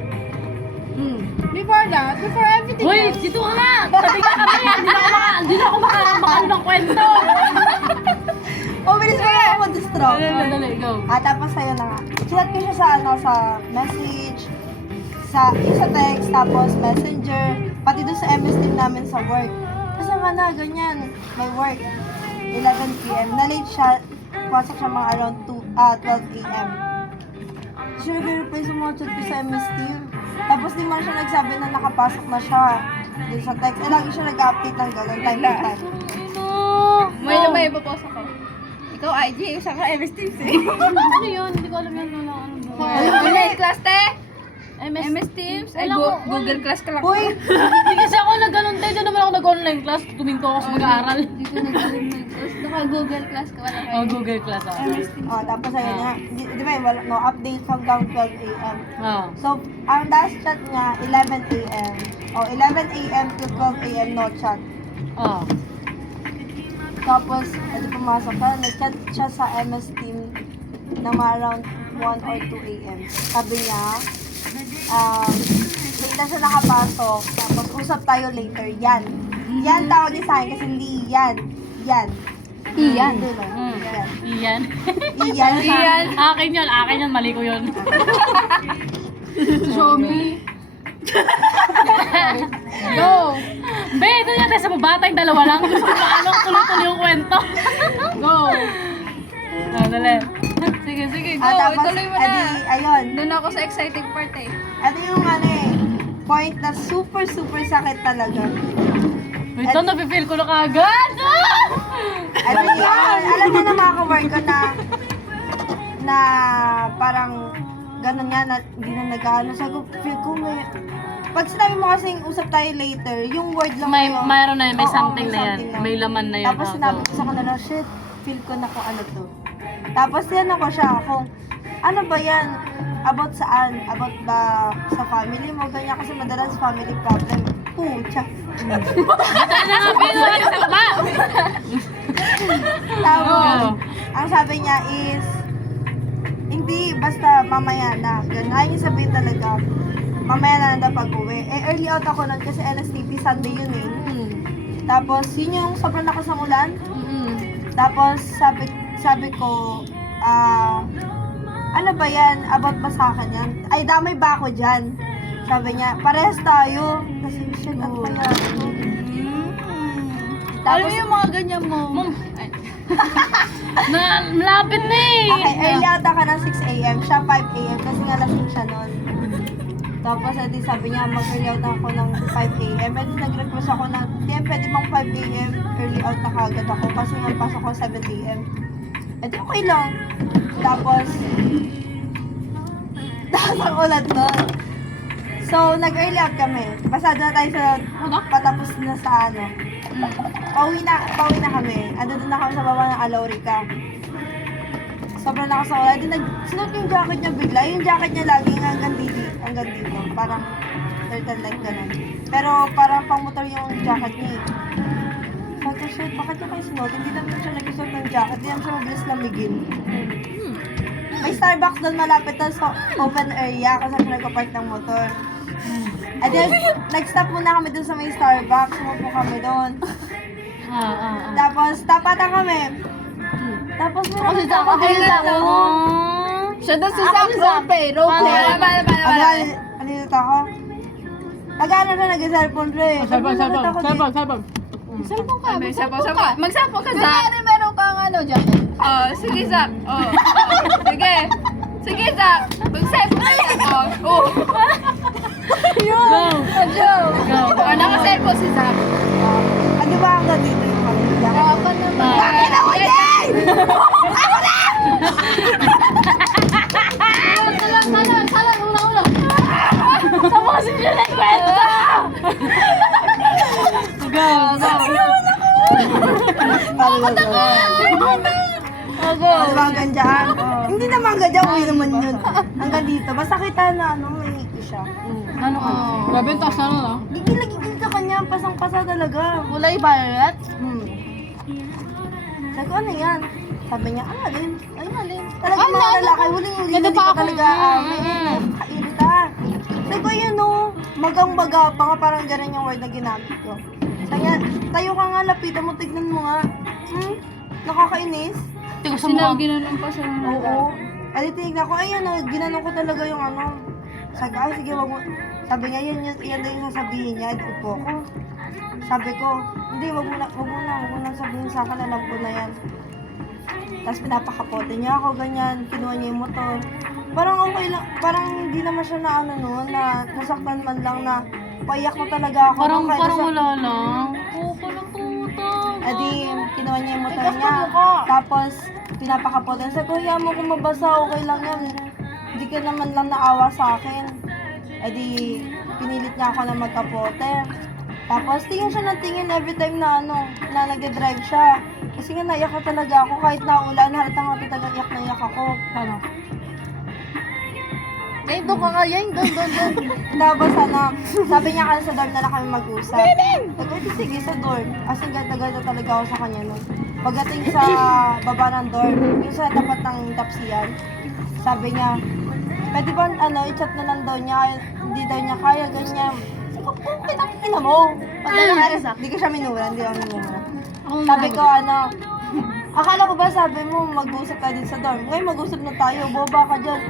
Before that, before everything Uy, dito ka nga! Sabi ka kami, hindi na ako makakano ng kwento. bilis mo ako mag-stroke. Dali, go. Tapos ayun na nga. Chat ko siya sa sa message, sa text, tapos messenger, pati doon sa MS team namin sa work. Kasi na, ganyan, may work. 11 p.m. Na-late siya, pasok siya mga around 12 a.m. Siya nag-reply sa mga chat ko sa MS team. Tapos di man siya nagsabi na nakapasok na siya dun sa text. Lagi siya nag-update ng gano'n, time to time. May na may ipapost ako. Ikaw, IG, isa ka MS Teams eh. Ano yun? Hindi ko alam yan. Online class, te? MS MS Teams? Ay, Wala ko, Google Class ka lang. Uy! Hindi kasi ako nag-ganon tayo. Doon naman ako nag-online class. Tuminto ako sa mag-aaral. Dito nag-Google Class. Naka-Google Class ka wala kayo. Oh, Google class ako. Tapos ayun nga, di ba, wala, no update hanggang 12 a.m. Oh. So, ang last chat niya, 11 a.m. 11 a.m. to 12 a.m. no chat. Oh. Tapos, edi pumasok ka, nag-chat siya sa MS team na mga around 1 or 2 a.m. Sabi niya, late na siya nakapasok, tapos usap tayo later, yan. Yan tawag niya sa akin kasi Lee, yan. Yan. Iyan. Yan. Iyan. Iyan. Iyan. Akin yun. Mali ko yun. Show me. Go! Be, ito yan tayo sa babata yung dalawa lang. Gusto ko paano tuloy-tuloy yung kwento. Go! Dali. Sige, go. Tapos, Ituloy mo edi, na. ayun. Doon ako sa exciting part eh. Ito yung point na super sakit talaga. Wait lang, napipil ko na kagad. Ito yun. Alam niyo na mga ka-work ko na parang ganun nga na hindi na nag-ano. Sabi ko, feel ko may... Pag sinabi mo kasing usap tayo later, yung word lang May, na yun. mayroon na yun, may Oo, something na yan. something na. May laman na yun. Tapos sinabi ko sa kanila, shit, feel ko na kung ano to. Tapos yan ako siya, kung ano ba yan? About saan? About ba sa family mo? Ganyan kasi madalas family problem. Pucha. Saan na nga, Pino? Ano sa baba? Tapos, ang sabi niya is, hindi basta mamaya na. Ganun. Ayaw niya sabihin talaga, mamaya na daw pag-uwi. Early out ako nun kasi LSTP Sunday yun eh. Tapos, yun yung sobrang lakas ng ulan. Tapos, sabi ko, ano ba yan? About ba sa akin yan? Ay, damay ba ako dyan? Sabi niya, parehas tayo. Kasi shit, ano kaya ako? Alam mo yung mga ganyan mo. Ay. Malapit na eh. Okay, early out ako ng 6 a.m. Siya 5 a.m. kasi nga lasing siya nun. Tapos, edi sabi niya, mag-early out ako ng 5 a.m. Edi nag-request ako na, "Tiyan, pwede bang 5 a.m. early out na kagad ako kasi nga pasok ko 7 a.m. Edi okay lang. Tapos ang ulat nun. So, nag-early out kami. Pasado na tayo sa, patapos na sa ano. Pauwi na kami. Ando doon na kami sa baba ng Alorica. Sobrang lakas ako. Edi nagsuot yung jacket niya bigla. Yung jacket niya laging hanggang dito. Parang turtleneck ganun. Pero parang pang motor yung jacket niya eh. Sabi ko, shit, bakit niya kayo sinuot? Hindi naman siya nag-suot ng jacket. Hindi naman siya mabilis lamigin. May Starbucks doon malapit doon sa open area kasi siya nagpa-park ng motor. And then, nag-stop muna kami doon sa may Starbucks. Sumupo kami doon. Tapos, tapatan kami. Tapos, Kasi sa ako, Siya doon si Zach roleplay. Wala. Alilito ako. Nag-ano na nag-cellphone rin. Cellphone ka. Magsapo ka, Zach. Meron kang ano dyan. Oh, sige, Zach. Oh. Sige. Sige, Zach. Magsapo ka, Zach. Oh. Go. Oh, naka-cellphone si Zach. Di ba hanggang dito yung pamilya? Ako naman. Bakit ako din? Salang, una. Sa mga sinyo na kwento. Go. Di ba hanggang dyan? Hindi naman hanggang dyan, uwi naman yun. Hanggang dito. Basta kita na may hiki siya. Ano ka? Grabe yung taas na no? Gigil sa kanya, pasang-pasa talaga. Kulay violet? Sabi ko, ano yan? Sabi niya, alin? Talagang mga lalaki, huling-huli na Ganda di pa ko ako. talaga amin. Kairita. Sabi ko, yun o, magang-baga pa nga, parang ganun yung word na ginamit ko. Sabi niya, tayo ka nga, lapitan mo, tignan mo nga. Nakakainis. Tigas sa mukha. Ginanong pa siya. Oo. Adi tinignan ko, ayun o, ginanong ko talaga yung ano. Sabi ko, sige, wag mo. Sabi niya, yan na yung sasabihin niya. Upo ko. Sabi ko, hindi, wag mo na sabihin sa akin, alam ko na yan. Tapos pinapakapote niya ako, ganyan, kinuha niya yung motor. Parang okay lang, parang hindi naman siya na ano noon, na nasaktan man lang na paiyak na talaga ako. Parang Kahit wala lang. Kuko ng puto. Adi, kinuha niya yung motor niya. Tapos, pinapakapote. Sabi ko, hiya mo kung mabasa, okay lang yan. Hindi ka naman lang naawa sa akin. Edi, pinilit niya ako na magkapote. Tapos, tingin siya ng tingin every time na na nag-drive siya. Kasi nga naiyak ko talaga ako kahit naulan, halatang talaga iyak ako. Ano? Eh, doon ka kaya. Doon. Tapos sabi niya kasi sa dorm na lang kami mag-usap. Sabi ko, sige sa dorm. As in, ganda talaga ako sa kanya nun. Pagdating sa baba ng dorm, yung sa tapat ng tapsiyan, sabi niya, pwede ba i-chat na lang daw niya, hindi daw niya kaya, ganyan. Sabi ko, pinakikina mo. Hindi ko siya minura, hindi ako minura. Sabi ko, akala ko ba sabi mo, mag-usap ka din sa dorm. Ngayon mag-usap na tayo, buwaba ka dyan.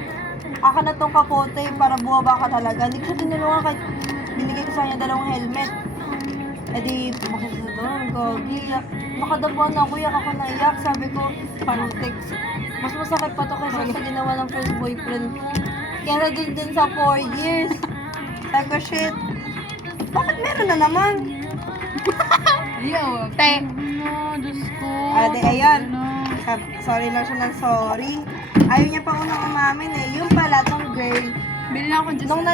Aka na tong kapote para buwaba ka talaga. Hindi ko siya tinulungan kahit binigay ko sa kanya 2 helmet. E di, pumakit sa dorm, gogi. Nakadabuan na ako, yak ako naiyak. Sabi ko, parang text. Mas masakit pa to kasi sa ginawa ng first boyfriend ko. Kaya na din sa 4 years. Sabi ko, shit. Bakit meron na naman? Te. Diyos ko. Ade, ayun. Sorry lang siya ng sorry. Ayaw niya pa unang umamin eh. Yung pala, tong girl. Bili na ako dyan. Nung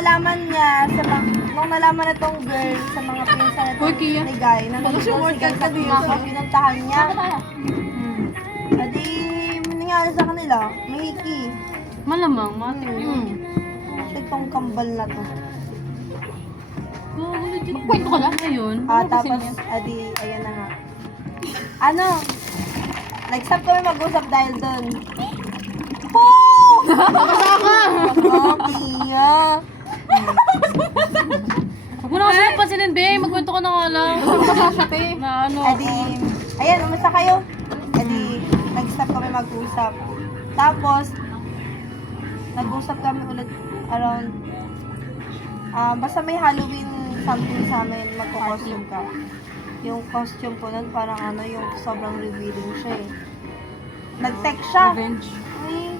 nalaman na tong girl sa mga pinsan ni Guy, na nandun si Guy sa pinaka, pinuntahan niya. Adi, nangyari sa kanila, may hiki. Malamang, matik yun. Itong kambal na to. Kwento ka lang ngayon. Tapos, adi, ayan na nga. Nag-stop kami mag-usap dahil doon. Nakasaka! Kaya. Huwag mo na kasi napansinin, be. Magkwento ka na nga lang. Na ano. Adi, ayan, umusta kayo? Adi, nag-stop kami mag-usap. Tapos, nag-usap kami ulit around, basta may Halloween something sa amin, magko-costume ka. Yung costume ko nun, parang ano, yung sobrang revealing siya eh. Nag-text siya. Revenge. Ay,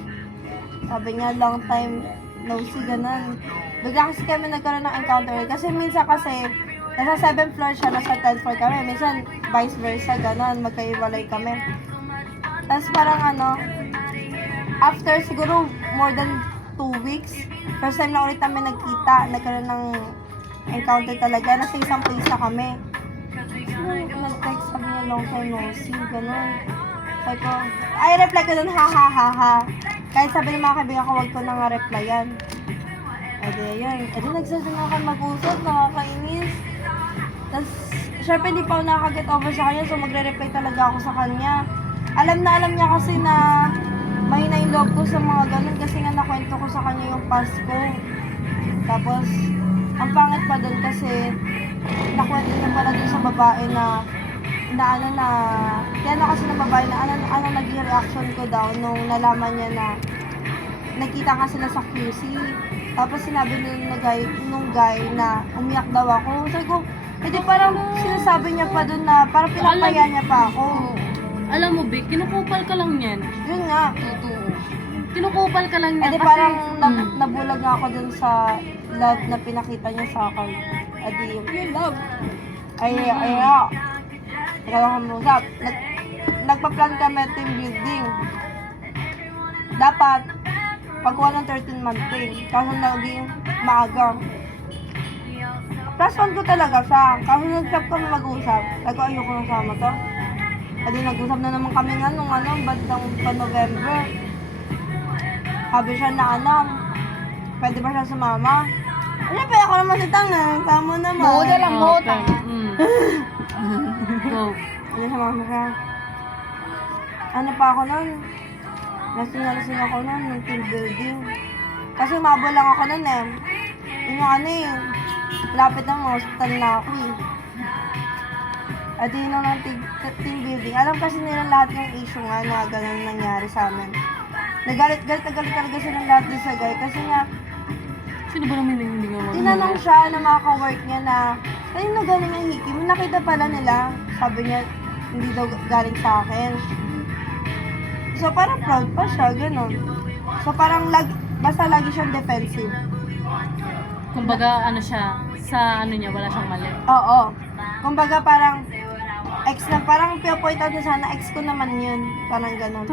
sabi niya, long time no see, ganun. Bigla kasi kami nagkaroon ng encounter. Kasi minsan kasi, nasa 7th floor siya, nasa 10th floor kami. Minsan, vice versa, ganun. Magkaiwalay kami. Tapos parang ano, after siguro more than 2 weeks, first time na ulit kami nagkita, nagkaroon ng encounter talaga. Nasa isang place na kami. Nag-text, sabi niya, long time no see, ganun. Sabi ko, ay, reply ko dun, ha ha ha ha. Kahit sabi ng mga kaibigan ko, wag ko na nga replyan. E di, ayun. E di, nagsasunod ako mag-usap, nakakainis. Tapos, syempre hindi pa ako nakaka-get over sa kanya, so magre-reply talaga ako sa kanya. Alam niya kasi na mahina yung loob ko sa mga ganun kasi nga nakwento ko sa kanya yung past ko. Tapos, ang pangit pa dun kasi nakwento niya pala dun sa babae na kaya na kasi ng babae na ano naging reaction ko daw nung nalaman niya na nagkita nga sila sa QC. Tapos sinabi nung guy na umiyak daw ako. Sabi ko, edi parang sinasabi niya pa dun na parang pinapaya niya pa ako. Alam mo, Vic, kinukupal ka lang yan. Yun nga. Kinukupal ka lang yan Edi kasi... parang nabulag nga ako dun sa love na pinakita niya sa akin. Edi, yung love. Ay, ikaw lang kami usap. Nagpa-plan kami team building. Dapat, pagkuha ng 13-month pay. Kaso naging maaga. Plus 1 ko talaga siya. Kaso nag-stop kami mag-usap. Sabi ko, ayoko na sama to. Adi nag-usap na naman kami nga nung bandang pa-November. Sabi siya na pwede ba siya sumama? Ano pa ako naman si Tanga? Tama naman. Moda lang, moda. Go. Ano sa mama siya? Ano pa ako nun? Lasing ako nun, ng team building. Kasi umabol lang ako nun eh. Yun yung lapit ng hospital na ako eh. At yun ng team building. Alam kasi nila lahat yung issue nga na ganun nangyari sa amin. Nagalit talaga silang lahat din sa guy. Kasi nga, Sino ba naman yung hindi nga tinanong siya ng mga ka-work niya na, kanino galing ang hiki? May nakita pala nila. Sabi niya, hindi daw galing sa akin. So, parang proud pa siya, gano'n. So, parang basta lagi siyang defensive. Kumbaga, ano siya, sa ano niya, wala siyang mali. Oo. Kumbaga, parang, parang pinapoint out niya sana, ex ko naman yun. Parang gano'n.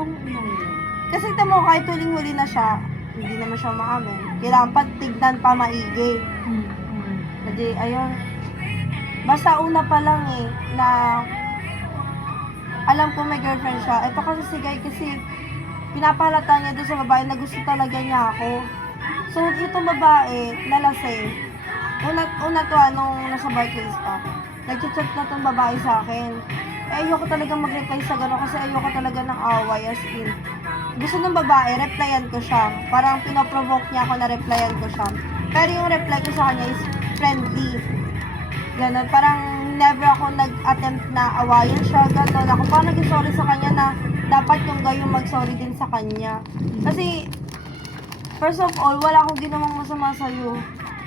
Kasi tamo, kahit huling-huli na siya, hindi naman siya maamin. Kailangan pa tignan pa maigi. Kasi, ayun. Basta una pa lang na alam ko may girlfriend siya. Ito kasi si Guy kasi pinapahalata niya doon sa babae na gusto talaga niya ako. So, itong babae, lalasing. Una to nung nasa Barclays pa. Nag-chat na tong babae sa akin. Ayoko talaga mag-reply sa gano'n kasi ayoko talaga ng away as in. Gusto ng babae, replyan ko siya. Parang pinoprovoke niya ako na replyan ko siya. Pero yung reply ko sa kanya is friendly. Ganon, parang never ako nag-attempt na awayan siya, ganon. Ako parang nag-sorry sa kanya na dapat yung guy yung mag-sorry din sa kanya. Kasi, first of all, wala akong ginawang masama sa'yo.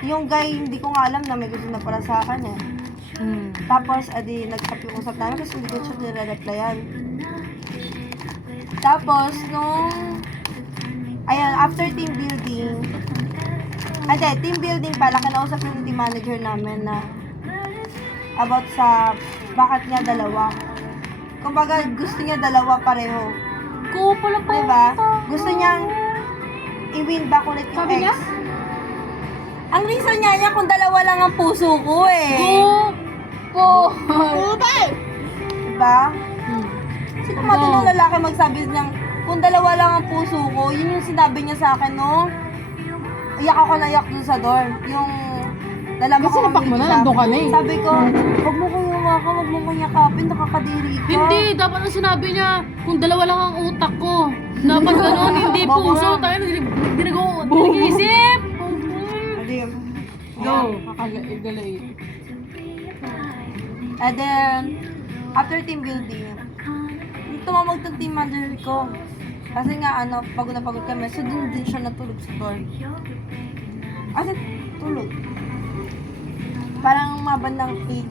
Yung guy, hindi ko nga alam na may gusto na pala sa akin eh. Tapos, adi, nagsabi-usap namin kasi hindi ko siya nire-replyan. Tapos, after team building, team building pala, kinausap yung team manager namin na about sa bakit niya dalawa. Kumbaga, gusto niya dalawa pareho. Pala pa. Diba? Gusto niyang i-win back ulit yung Sabi ex. niya? Ang reason niya kung dalawa lang ang puso ko eh. Diba? Sino matinong lalaki magsabi niyang kung dalawa lang ang puso ko, yun yung sinabi niya sa akin, no? Iyak ako na iyak dun sa door. Yung nalaman ko sinapak mo na, nandun ka na eh. Sabi ko, huwag mo kong hawakan, huwag mo kong yakapin, nakakadiri ka. Hindi, dapat ang sinabi niya, kung dalawa lang ang utak ko. Dapat gano'n, hindi puso. Tayo nag-iisip. Adim. Go. Kakagalit. And then, after team building, tumawag ng team manager ko. Kasi nga, pagod na pagod kami. So, dun din siya natulog sa dorm. Kasi, tulog. Parang mabandang 8.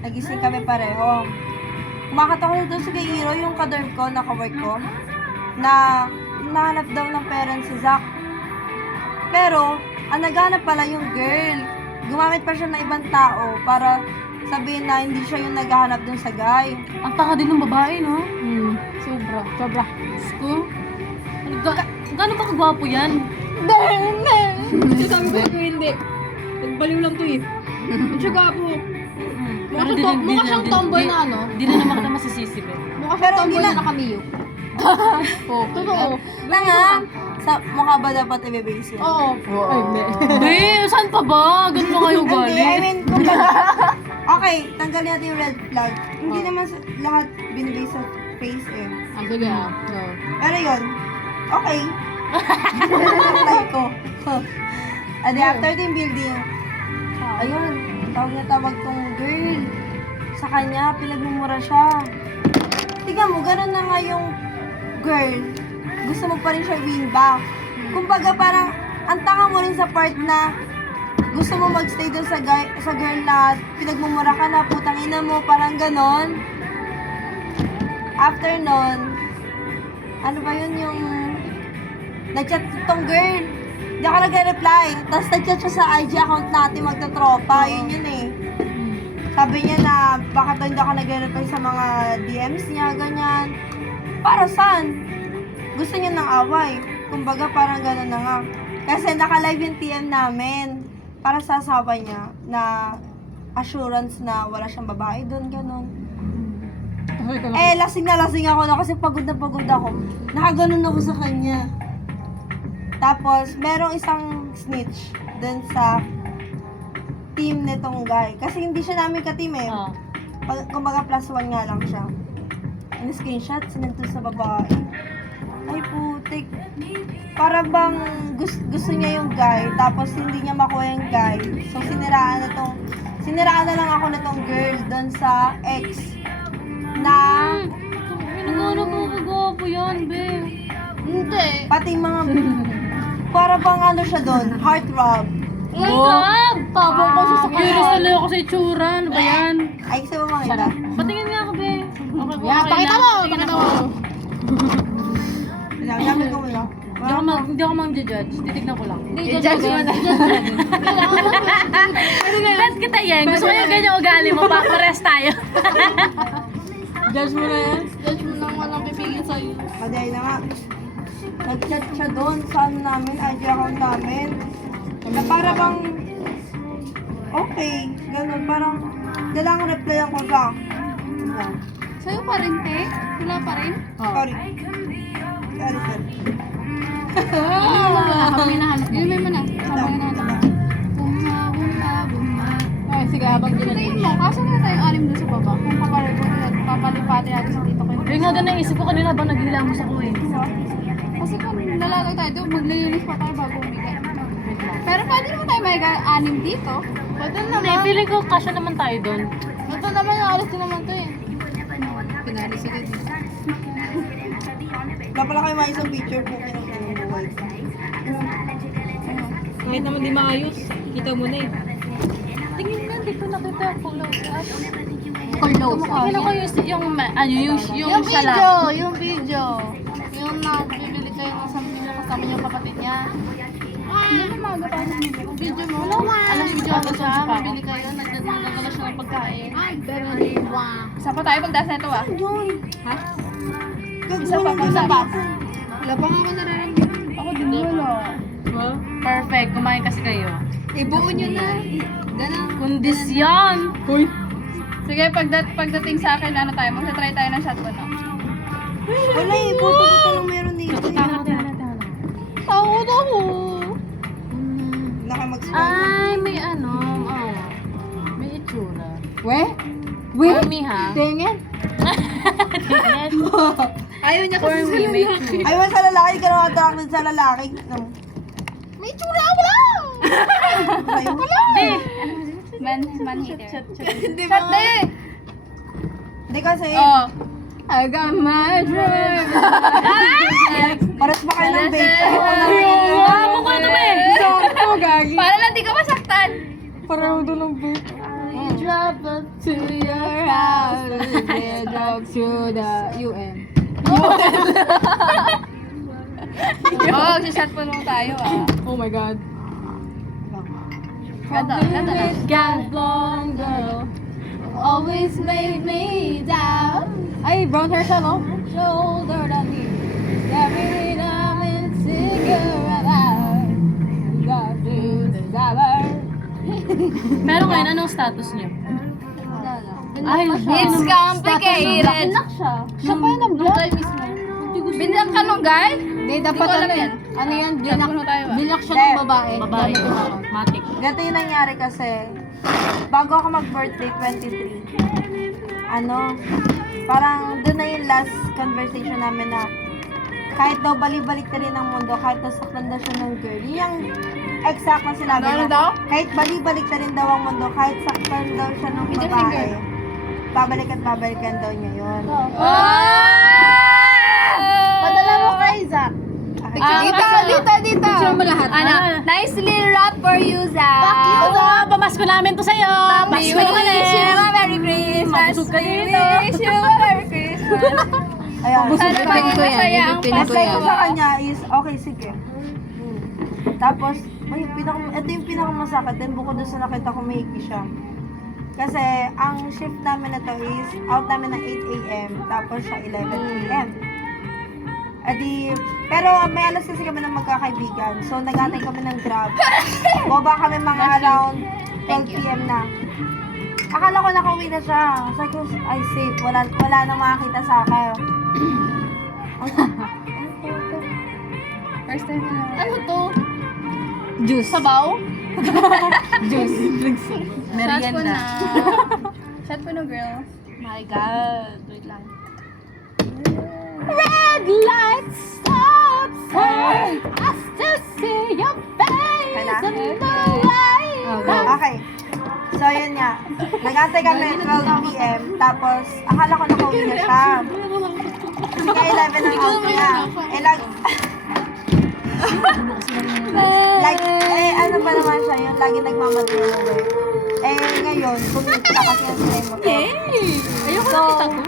Nagising kami pareho. Kumakatawa na doon sa kay Hiro, yung kadorm ko, naka-work ko, na nahanap daw ng parents si Zach. Pero, ang naghanap pala yung girl. Gumamit pa siya ng ibang tao para sabihin na hindi siya yung naghahanap dun sa guy. Ang tanga din ng babae, no? Sobra. Sobra. Ko? Gaano ba kagwapo yan? Sabi ko hindi. Nagbaliw lang to eh. Tsaka po. Pero Mukha siyang tomboy na ano. Di na naman kita masisisi, be. Mukha Pero siyang tomboy hindi na na- nakamiyo. Oo. Totoo. Na nga, sa mukha ba dapat i-base yun? Oo. Ay, hindi. Be, saan pa ba? Ganun na kayo Hindi, I gali. mean, okay, tanggalin natin yung red flag. Hindi naman lahat binibase sa face eh. Ang sige ah. No. Pero yun, okay. Reply ko. And after team building, ayun, tawag na tawag tong girl. Sa kanya, pinagmumura siya. Tingnan mo, ganun na nga yung girl. Gusto mo pa rin siya win back. Kumbaga parang, ang tanga mo rin sa part na gusto mo magstay doon sa girl na pinagmumura ka na, putang ina mo, parang ganon. After nun, ano ba yun yung nag-chat tong girl. Hindi ako nag-reply. Tapos nag-chat siya sa IG account natin magta-tropa. Yun eh. Sabi niya na bakit daw hindi ako nag-reply sa mga DMs niya, ganyan. Para saan? Gusto niya ng away. Kumbaga parang gano'n na nga. Kasi naka-live yung TM namin. Para sa asawa niya na assurance na wala siyang babae doon, gano'n. Eh, lasing na ako na kasi pagod na pagod ako. Nakaganon ako sa kanya. Tapos, merong isang snitch dun sa team nitong guy. Kasi hindi siya namin ka-team eh. Ah. Kumbaga plus 1 nga lang siya. Yung screenshot, sinento sa babae. Ay putik. Para bang gusto niya yung guy, tapos hindi niya makuha yung guy. So, siniraan na lang ako nitong girl dun sa ex. Na, Gaano ba kagwapo yan, be? Hindi. pati mga, para bang ano siya dun, heartthrob. Love! Tabang ko sa Curious tuloy ako sa itsura. Ano ba yan? Ay, gusto mo makita? Patingin nga ako, be. Okay, Yeah, pakita mo! Tingnan Pakita ako. mo! Gamit ko mo lang. Hindi ako mang-judge. Titignan ko lang. I-judge mo na. Bet kita yan. Gusto ko yung ganyan ugali mo. Pares tayo. Judge mo na yan. Judge mo nang walang pipigil sa'yo. Dahil na nga, nag-chat siya doon sa ano namin, IG account namin. Na para bang, okay, ganun, parang, kailangan replyan ko siya. Sa'yo pa rin, te? Wala pa rin? Sorry. Sorry, sir. Habang hinahanap. Inumin mo na. Habang hinahanap. Ay, sige, habang ginagawa mo. Kaso na tayong anim doon sa baba. Kung papalipati natin sa dito kayo. Yung nga doon naisip ko kanina ba naghilamos ako eh. Kasi kung lalagay tayo doon, maglilinis pa tayo bago umigay. Pero pwede naman tayo may anim dito. Pwede Hindi, naman. feeling ko kasya naman tayo doon. Ito naman, alis din naman to eh. Pinalis agad. Wala pala kayo mga isang picture po kinukuha. Kahit naman di maayos, kita mo na eh. Tingin nga, dito nakita ako. Close. Tingnan ko yung Yung siya lang. video, yung video. Yung nagbibili kayo ng sampilyo kasama yung kapatid niya. Hindi mo maaga pa yung video mo. Alam video ako siya, bibili kayo, nagdadala siya ng pagkain. Pero isa pa tayo pagdaas na ito ah. Ha? Isa pa, isa pa. Wala pa nga ako nararamdaman. Ako din wala. Perfect, kumain kasi kayo. Ibuo nyo na. Ganun. Kondisyon! Sige, pagdating sa akin, ano tayo, magsa-try tayo ng shotgun, no? Wala eh, puto ko lang meron dito. Takot ako. Wala kayo mag-spoil. Ay, may ano, may itsura. We? For me ha? Tingin. Tingnan. Ayaw niya For kasi me, sa may lalaki. Ay, wala sa lalaki, ka naman attracted sa lalaki. Ano? May tsura ako lang! Ayaw. Be! Man-hater. Hindi Shot ba? de! Hindi kasi, Oh. I got my dream. I drop up to your house. Drop to the UN. Oh, sisat po naman tayo Oh my God. Ganda lang. God blonde girl always made me down. Ay, brown hair siya, no? Shoulder than me. Every time it's cigarette. Got to discover. Pero ngayon, anong status niyo? Ay, It's complicated. Inak siya. Siya pa yun ang blood. Binak ka nung guy? Hindi, dapat ko alam ano yan. yan. Ano yan? Binak mo tayo Binak siya ng babae. Babae. Matik. Ganito yung nangyari kasi, bago ako mag-birthday, 23, parang doon na yung last conversation namin na kahit daw balik-balik na rin ang mundo, kahit nasaktan daw siya ng girl. Yun yung exact na sinabi Ano niya. daw? Kahit balik-balik na rin daw ang mundo, kahit saktan daw siya ng Middle babae, finger. babalik at babalikan daw niya yun. Padala mo kay Zach. Dito. Picture mo lahat. Ano? Nicely wrapped for you, Zach. Fuck you, Zach! Pamasko namin to sa'yo! We Pasko naman wish you eh! a Merry Christmas. Mabusog ka We dito. wish you a Merry Christmas. Ayan. Sana maging masaya ang Message ko Pasko. sa kanya is, okay, sige. Tapos, ito yung pinakamasakit. Then, bukod doon sa nakita ko mahiki siya. Kasi, ang shift namin na to is, out namin ng 8 a.m. Tapos, siya 11 p.m. Pero may alas kasi kami ng magkakaibigan. So, nag-atay kami ng Grab. Boba kami mga around 12 p.m. na. Akala ko nakauwi na siya. Sabi ko, ay safe. Wala nang makakita sa akin. First time na. Ano to? Juice. Sabaw? Juice. Shot po na. Shot po na, girl. My God. Wait lang. Red light stop sign. I still see your face Kaya na? in the light. Okay. So, yun nga. Nag-antay kami 12 p.m. Tapos, akala ko nakauwi na siya. Kasi ka 11 ang out niya. Ano ba naman siya yun? Lagi nagmamadali uwi. Ngayon, bumili ka kasi yung sila mo to. Ayoko So, nakita ko.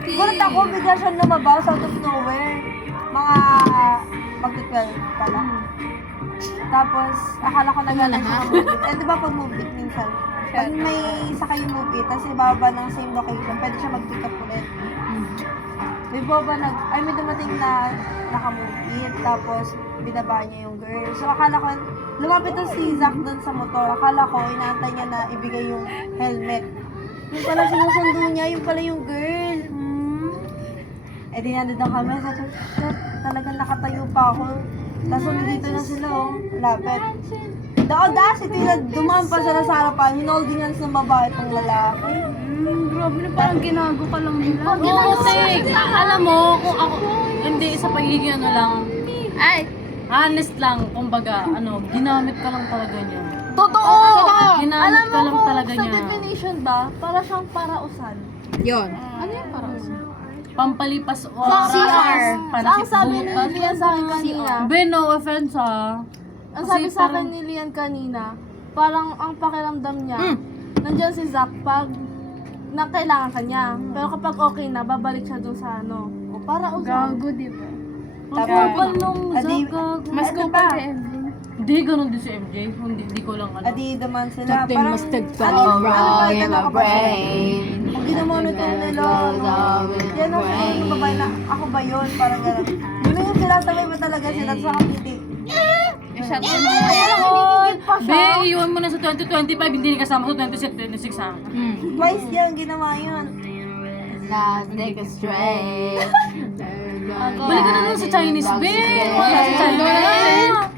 gulat ako, bigla siya lumabas out of nowhere. Mga mag-12 pala. Tapos, akala ko nag-alas siya ng movie. Di ba pag movie minsan? Pag may sakay yung movie, tapos ibaba ng same location, pwede siya mag-pick up ulit. May dumating na naka-movie, tapos binaba niya yung girl. So, akala ko, lumapit na si Zach dun sa motor. Akala ko, inaantay niya na ibigay yung helmet. Yung pala sinusundo niya, yung pala yung girl. Di nandun na kami. Sabi ko, shit, talagang nakatayo pa ako. Tapos nandito na sila, lapit. The audacity na dumaan pa sila sa harapan, hinolding hands ng babae itong lalaki. Grabe na parang ginago ka lang nila. Oo, kasi alam mo, kung ako, hindi sa pagiging ano lang, Ay! honest lang, kumbaga, ginamit ka lang talaga niya. Totoo! Ginamit ka lang talaga Sa niya. definition ba, para siyang parausan. Yun. Ano yung parang pampalipas o CR. Ang sabi ni Lian sa akin kanina, No offense ha. ang sabi Kasi sa parang- akin ni Lian kanina, parang ang pakiramdam niya, nandyan si Zach pag na kailangan ka niya. Pero kapag okay na, babalik siya dun sa ano. O parausan. Gago, di ba? Tapos nung Adi- Zag, Mas Ano ko ba? pa rin. hindi ganun din si MJ. Hindi ko lang Daman sila. Nothing Parang, must take so ano ba, wrong in ganun my ka ba? brain. Kung ginamonitorin nila, yan ang sabi ng babae na, ako ba yun? Parang gano'n. Ganun yung sila, sabay ba talaga sila sa kapiti? Shot po na. Pa Be, siya. iwan mo na sa 2025, hindi kasama sa 2026 ha. Twice yan, ginawa yun. Take a straight. Balik ka na dun sa Chinese, be! Wala sa Chinese.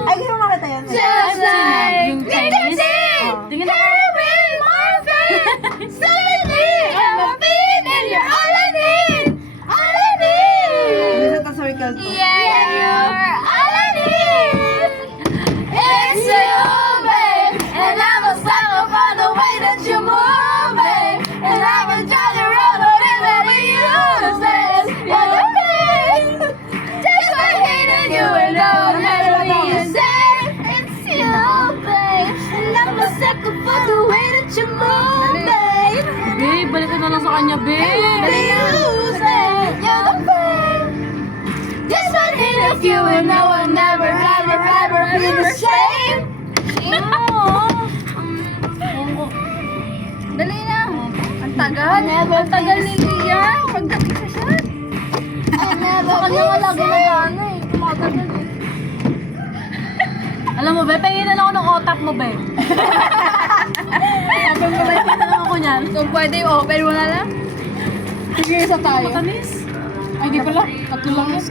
Ay, gusto mo makita yun? Just like Yung Chinese. Tingin na ka. Suddenly, I'm a beat and you're all I need. All I need. Gusto ta circle to. Yeah, you're all I need. It's you, babe. And I'm a sucker for the way that you move, babe. And I'm a jolly road whatever you say. You're the babe. Just like hating you and no matter what you say. It's you, babe. And I'm a sucker for the way that with you and I will never, ever, ever be the same. Dali na. Ang tagal. Ang tagal ni Lian. Pagdating sa shot. Sa kanya wala gumagana eh. Kumagagal eh. Alam mo, be, pahingin na lang ako ng otak mo, be. Sabi ko, pahingin na lang ako niyan. Kung pwede, open mo na lang. Sige, isa tayo. Matamis. Ay, di pala. Tatlo lang yan.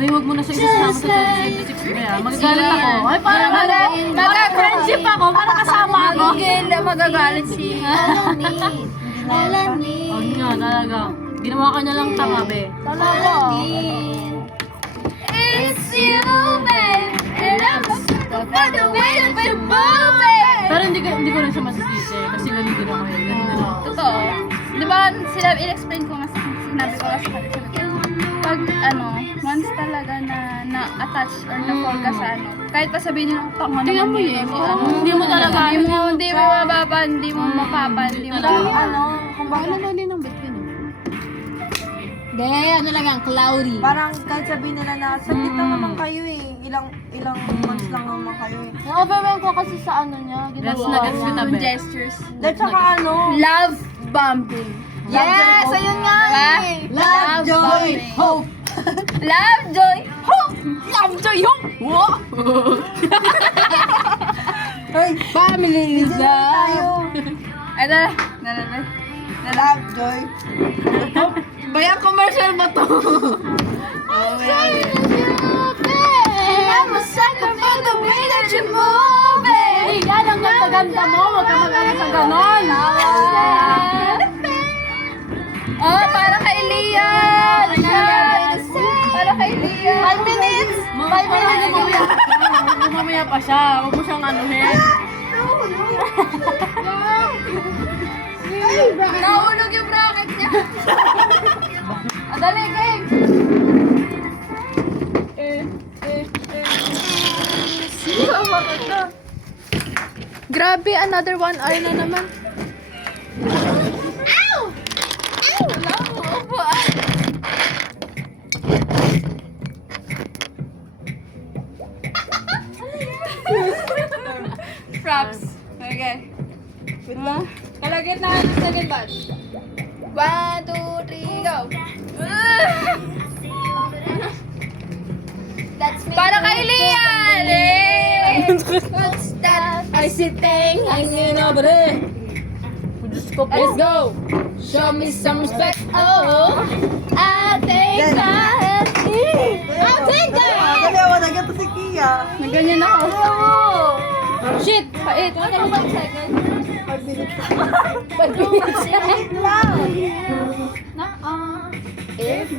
Be, huwag mo na siya isasama sa 2026, be, ah. Magagalit ako. Ay, parang friendship ako, parang kasama ako. Hindi magagalit si... Oh, yun, talaga. Ginawa ka niya lang tanga, be. Talaga. It's you, babe. And I'm so for the way that you move, babe. Pero hindi ko rin siya masisisi. Kasi ganun din ako eh. Ganun din ako. Totoo. Di ba, in-explain ko nga sinabi ko nga sa kanila. Pag once talaga na-attach or na-fall ka sa kahit pa sabihin nila, tanga Tingnan naman mo yun. yun. Hindi mo talaga. Hindi mo mababa, hindi mo mapapa, hindi mo Kumbaga, din ng bit yun. Be, ano lang yan, cloudy. parang kahit sabihin nila na saglit lang naman kayo eh. Ilang months lang naman kayo eh. Na-overwhelm ko kasi sa niya. Gets na gets kita, be. gestures. Dahil saka Love bombing. Yes! Ayun nga eh! Love, joy, hope. Love, joy, hope. Love, joy, hope. Wow. Ay, Family Diyan lang tayo. Ay, dala. Love, joy. Bayang commercial ba to? I'm a sucker for the way that you move it. Yan ang ganda mo. Huwag ka mag-alas sa ganon. Oh, para kay Lian! Para kay Lian! 5 minutes! 5 minutes! Mamaya pa siya. Huwag mo siyang anuhin. Nahulog yung bracket niya! Adali, game! Grabe, another 1 hour na naman. Ow! Ow! Wala ko, upo ah. Props. Okay. Kalagit na ng second batch. 1, 2, 3, go! Para kay Lian! What's that? I see thing hanging over there. Let's go! Show me some respect. Oh, I think I think Dali ako, nagkato si Kia. Naganyan ako. Shit! Pait. Ano ba yung second? 5 minutes. 5 minutes. Wait lang.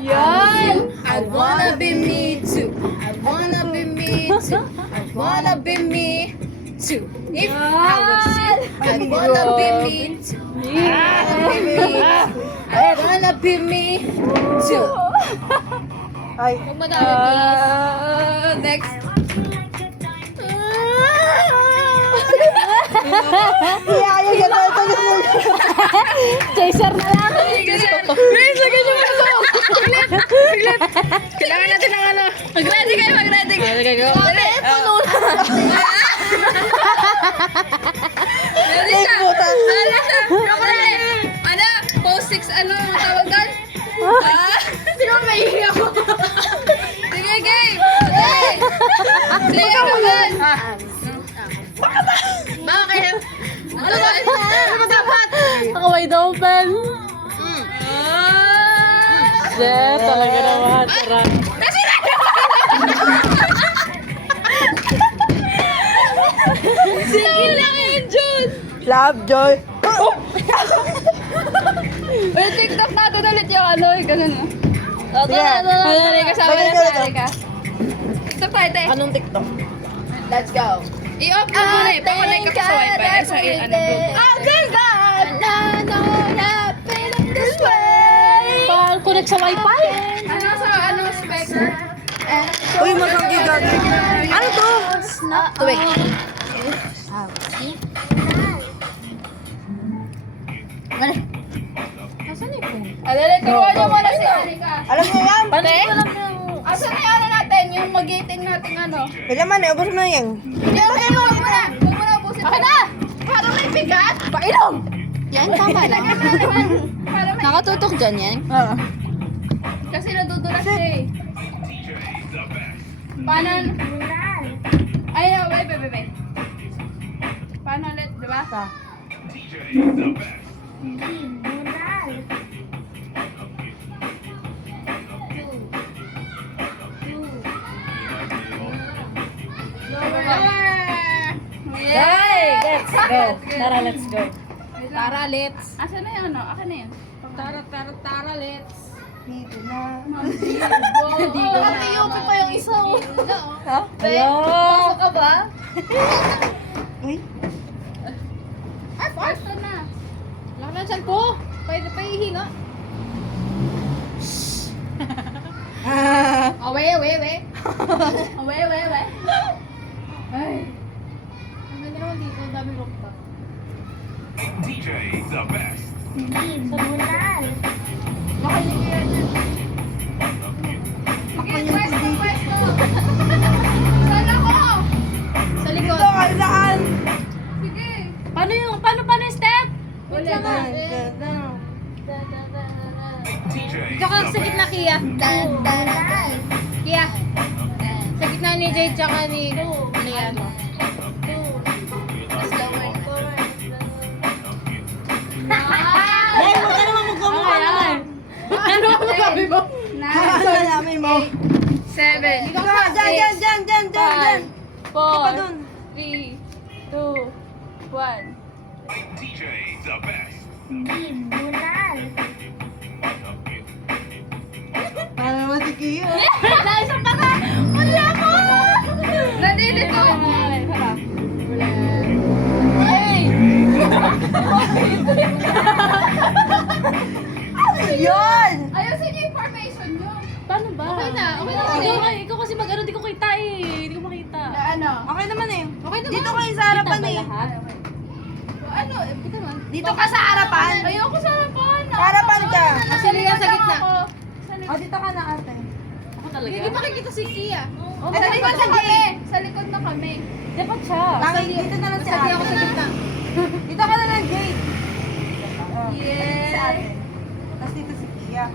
Yan! I wanna be me too. I wanna be me too. I wanna be me too. If I was you, I wanna be me too. I wanna be me too. Ay. Next. Kia, ayaw ka na. Ito gusto mo. Chaser na lang. Please, lagyan niyo ako. Ulit. Kailangan natin ng ano. Mag-ready kayo, mag-ready kayo. Okay, go. Puno na. Ready siya. Ready siya. Kapatid. Ano? Post 6, ano ang tawag doon? Hindi ko mahihi ako. Sige, game. Sige, naman. Bakit? Ano ba? Ano ba dapat? Ako wide open. Shit, talaga naman. Tara. Sige lang yun, Jun. Love, joy. Uy, TikTok natin ulit yung ano, yung ganun mo. Sige. Ano, kasama na Balik sa ka. ka. TikTok tayo, te. Anong TikTok? Let's go. I-off mo muna eh. Pa-connect ka sa wifi. Ay, sa Bluetooth. I think I know that feeling this way. Pa-connect sa wifi? Ano sa ano speaker? Uy, masanggi gagi. Ano to? Tuwing. Dali, turuan niyo muna si Anika. Alam mo yan? Paano ko lang yung... Asan na yung ano natin? Yung mag-eating natin ano? Kaya man, ubos mo na yan. Hindi, okay mo muna. Huwag mo na ubusin. Okay na! Parang may bigat. Painom! Yan, tama lang. Lagyan mo na naman. Parang may Nakatutok dyan yan. Oo. Kasi nadudulas siya eh. Paano? Ay, wait. Paano ulit, di ba? Yay! Let's go. Tara, let's go. Tara, let's. Asan na yun, ano? Akin na yun. Tara, let's. Dito na. Ate, yupi pa yung isa. Ha? Hello! ka ba? Uy. Ay, first na. Laki ng tiyan ko. Pwede pa ihinga. Awe. Awe. Ay. Ang ganda naman dito. Ang dami rooftop. DJ the best. Pwesto. Saan ako? Sa Dito likod. ka, saan? Sige. Paano yung step? Ulit. DJ Dito ka sa gitna, Kia. Kia. Sa gitna ni Jade tsaka ni Lian. Ay, huwag ka naman magkamukha naman. Ano ang sabi mo? Ano namin mo? 7. Dito ka, dyan. 4, Pa dun. 3, 2, 1. DJ the best. Para naman si Kiyo. Naisa pa ka! Mali ako! Nandito! Harap. Hey! Ano yun? Ayusin niyo yung formation niyo. Paano ba? Okay na. Ikaw kasi mag-ano, di ko kita eh. Di ko makita. Na ano? Okay naman eh. Okay naman. Dito kayo sa harapan Kita ba eh. lahat? Ano? Ito man. Dito ka sa harapan. Ayoko sa harapan. Sa harapan ka. Kasi Lian sa gitna. O, dito ka na ate. Ako talaga. Hindi makikita si Kia. Sa likod na kami. Sa likod na kami. Dapat siya. Dito na lang si Kasi ako sa ate. gitna. Dito ka na lang, Jade. Yeah. Si ate. Tapos dito si Kia.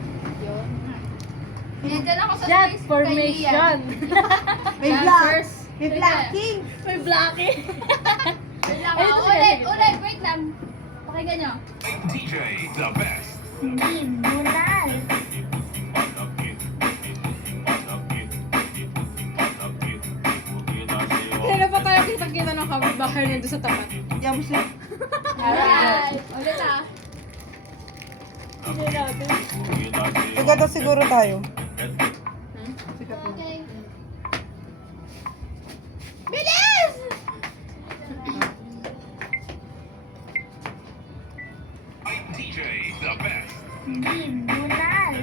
Yan dyan ako sa Shot space formation. May Yan, black. first. May blacking. May blackie. Wait lang. Ay, ito siya. Ulit. Wait lang. Pakinggan nyo. DJ the best. Kailan pa tayo kita-kita ng kapitbahay nandun sa tapat? Diyan mo siya. Alright. Ulit ah. Sigat na siguro tayo. Okay. Bilis! DJ the best. Yeah!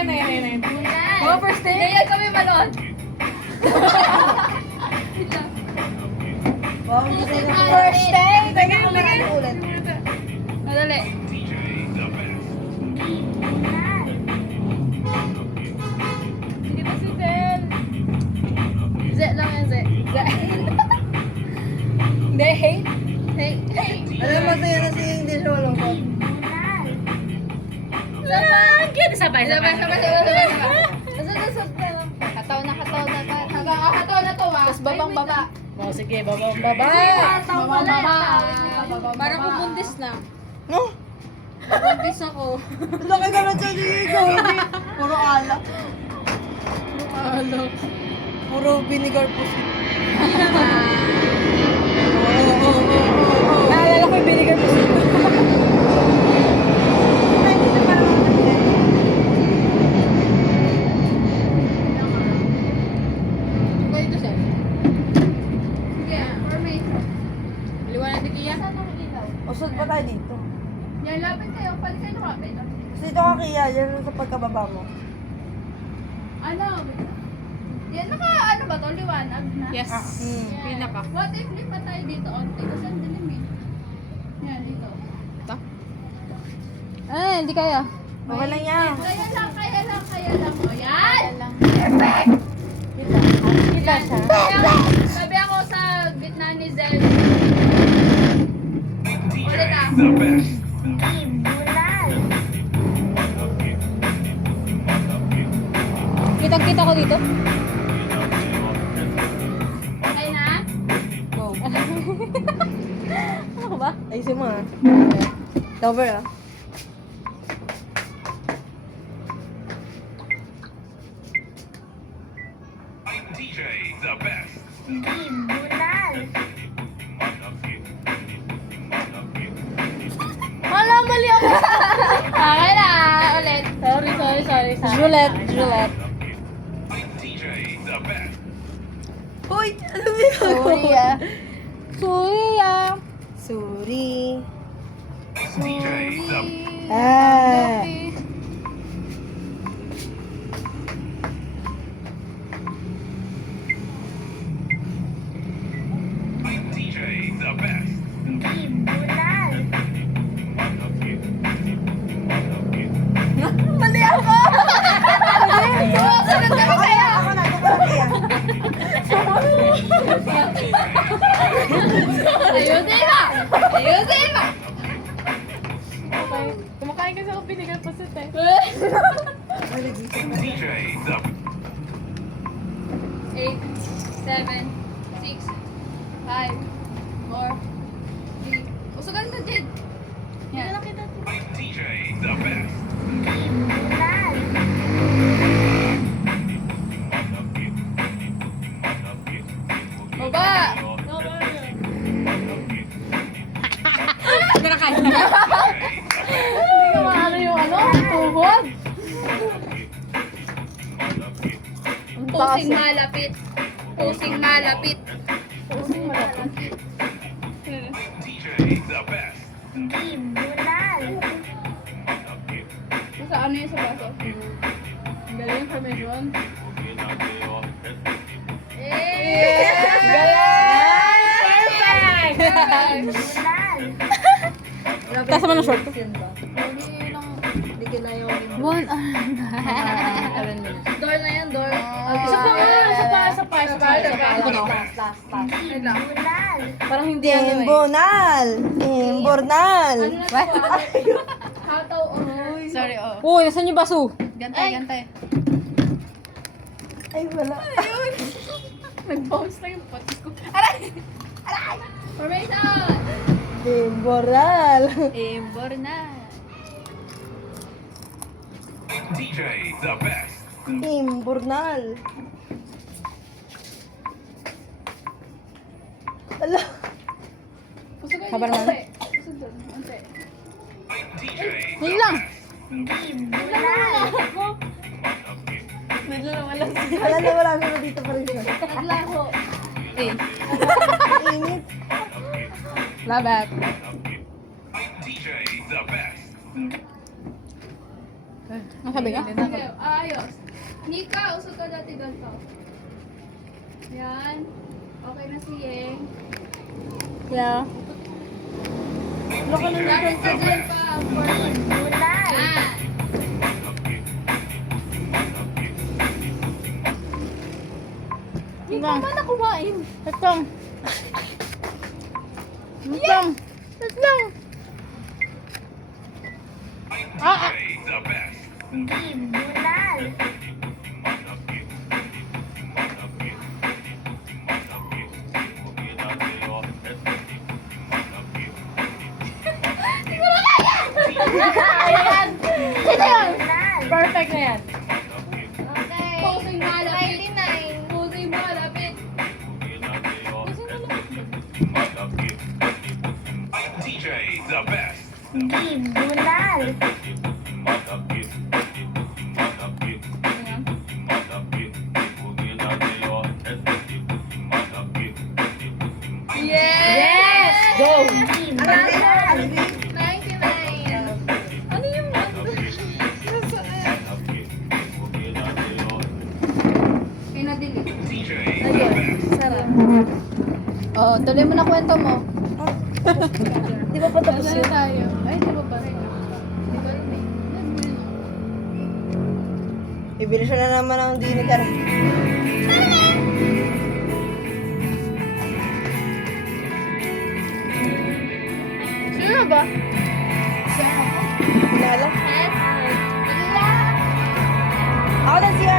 Yan. Go first day. Ganyan kami manood. Wow, hindi tayo na. First day. Teka, ulit. Madali. DJ the best. Hindi pa si Zen. Zen lang yan, Zen. Hindi, hey. Hey. Alam mo, sa'yo na si hindi siya malungkot. Sabay. Kataw na. Hanggang kataw na to, ah. Tapos babang baba. Oh, sige, babang baba. Babang baba. Parang kubundis na. No? Kubundis ako. Laki ka na siya dito. Puro alak. Puro vinegar po siya. Naalala ko yung vinegar po siya. Ganito siya. Sige, formation. Liwanag ni Kia. Saan ako ilaw? Usod pa tayo dito. Yan, lapit kayo. Pwede kayo lumapit. Kasi dito ka kaya, yan sa pagkababa mo. Ano? Yan, ano ba to? Liwanag na? Yes. Pinaka. What if lipat tayo dito onti? Kasi ang dilim eh. Yan, dito. Hindi kaya. Okay lang yan. Kaya lang. O, yan! Kita siya. Sabi ako sa gitna ni Zel. Ulit ah. The best. Kitang-kita ko dito. Okay na? Ano ba? Ayusin mo ah. Cover ah. DJ the best. Wala, mali ako. Okay na. Ulit. Sorry. Juliet. DJ the best. Uy! Ano ba yun? Sorry. DJ the Ah. DJ the best. Mali ako! Sumasunod ka kaya! Ako na, kaya. Ayusin mo! Okay. Kumakain kasi ako pinigal pa sa te. DJ the 8, 7, 6, 5, 4, 3. Usugan na, Jade. Yan. DJ the best. Baba! Ano yung ano? Tuhod? Pusing malapit. DJ the best. Sa ano yung sa baso? Galing formation. Tasa mo na short ko. One. Door na yan, door. Isa pa nga. Isa pa. Wait lang. Parang hindi ano eh. Timbonal! Timbornal! Ano na to? Hataw o. Sorry, Uy, nasan yung baso? Gantay. Ay, wala. Nag-bounce na yung patis ko. Formation! Timboral! Embor na. DJ the best. Timbornal! Ala! Sabar naman. DJ Yun lang. Wala na wala na dito pa rin siya. Naglaho. Init. Labat. DJ the best. Nasabi ka? Okay, ayos. Nika, usod ka dati ganito. Yan. Okay na si Yeng. Yeah. Loko na natin sa dyan pa. Yan. Hindi ka man na kumain. Ito. Ito. DJ the best. Perfect na yan. Okay. Posing malapit. 99. Posing malapit. DJ the best. Yes! Go! 99. Ano yung Pinadili. DJ the Ayun, best. sarap. Oh, tuloy mo na kwento mo. Di ba pa tapos Saan yun? tayo? Ay, di ba ba? Bibili siya na naman ng vinegar. Sino ba? Kilala? Ako na siya.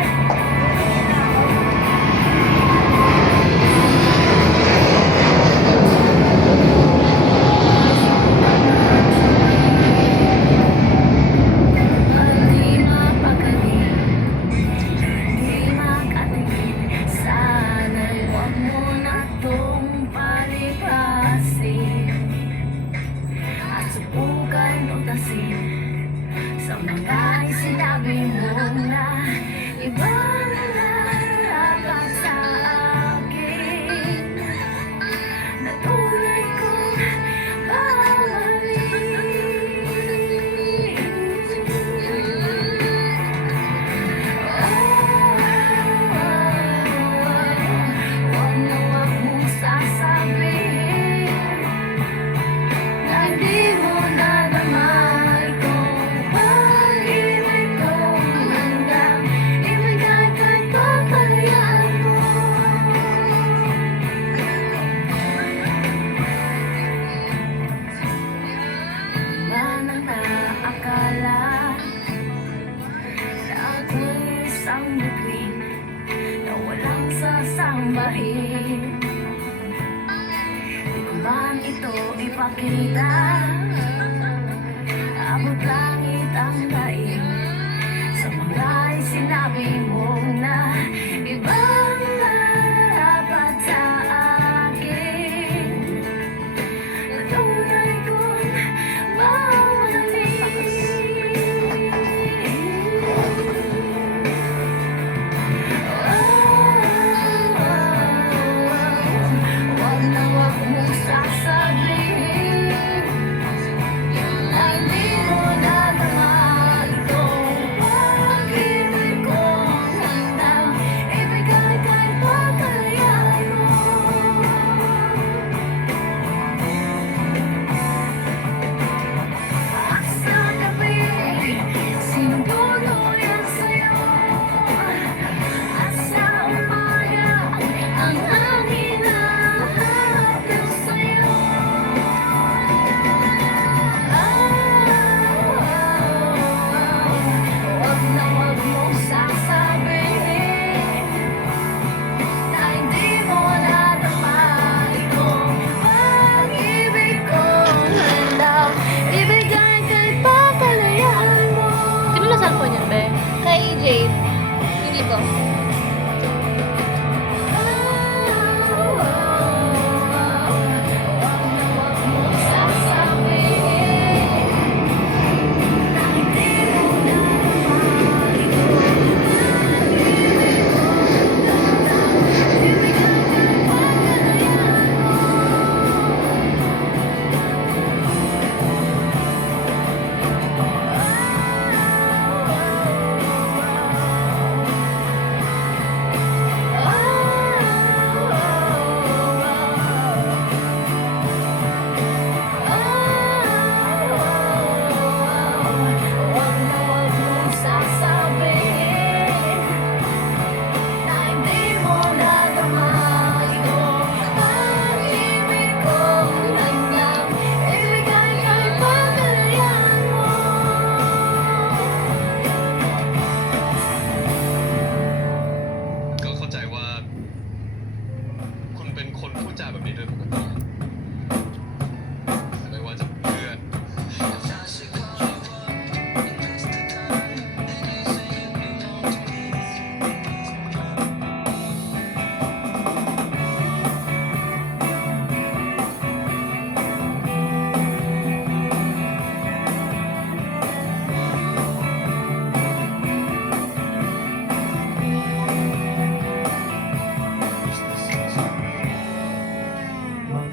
Sa mga sinabi mo na iba na dapat sa akin na tunay kong Huwag na huwag mong sasabihin na hindi mo nadama itong pag-ibig kong handang ibigay kahit papalayan mo. Manang naakala na ako'y isang bituin na walang sasambahin. Di ko man ito ipakita, abot langit ang daig sa mga sinabi mo na ibang dapat sa akin na tunay kong Huwag na huwag mong sasabihin na hindi mo nadama itong pag-ibig kong handang ibigay kahit papalayan mo. At sa gabi, sinutuluyan sa'yo. At sa umaga, ang hangin na hahaplos sa'yo. Huwag na huwag mong sasabihin na hindi mo nadama itong pag-ibig kong handang ibigay kahit papalayan mo. Sino na cellphone yan, be? Kay Jade. Hindi ko. Huwag na huwag mong sasabihin na hindi mo nadama itong pag-ibig kong handang ibigay kahit papalayan mo.ก็เข้าใจว่า คุณเป็นคนพูดจาแบบนี้โดยปกติไม่ว่าจะเพื่อน มัน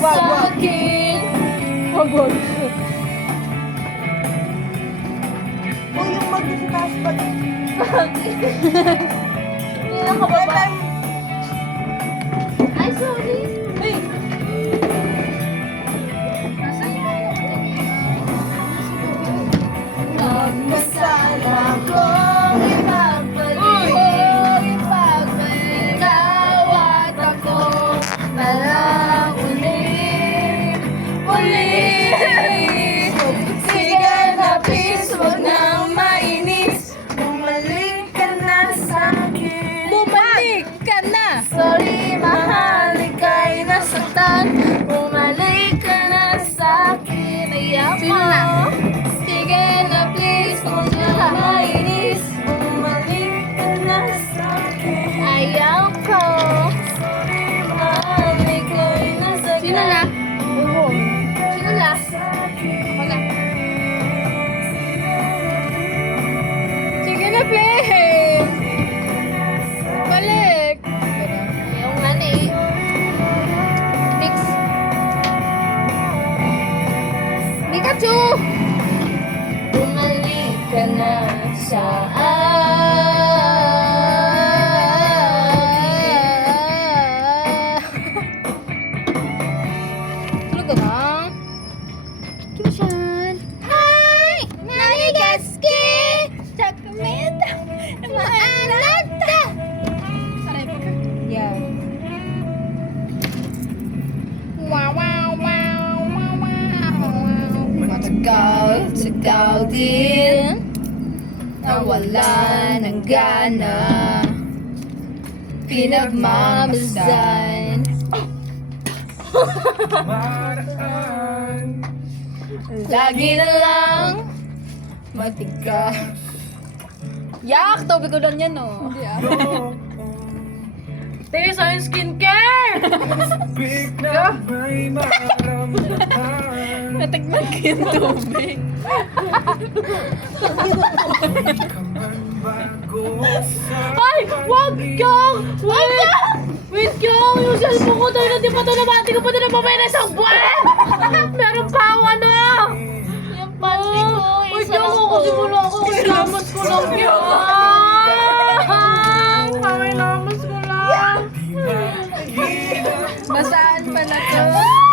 sa'kin. O yung mag-discuss pag... Hindi lang kababa. Ay, sorry. Sana kong ipagbalik ikaw at ako parang ulit. Sige na please, huwag nang mainis. Bumalik ka na sa'kin. Bumalik ka na! Sorry, mahal, ika'y nasaktan. Bumalik ka na sa'kin. Ayaw ko. Sino na? Sige na please, huwag na mainis. Bumalik ka na sa'kin. Ayaw ko. Sorry, mahal, ika'y nasaktan. Sino na? Sino last? Wala. Sige na, please! Balik! Ayaw nga na eh. Mix. Pikachu! Bumalik ka na sa Tulog ka na? Kim-chan! Hi! Nanigaski! Chakameta! Maalata! Yeah. Wow, wow, wow, wow, wow. Matagal din. Nawala ng gana. Pinagmamasdan. Lagi na lang matigas. Yak! Tubig ko lang yan, no? Hindi ah. Tayo sa yung skincare! Natagnan ko yung tubig. Ay! Wag kang! Wait kang! Yung cellphone ko tayo na di pa ito naman. Di ko pa ito napamay na isang buwan! Meron pa ako ano! yung panty ko. Wait Isa kang lang ako to. kasi wala ako. Kailamas ko lang yan! Kailamas ko lang! Basaan pala to.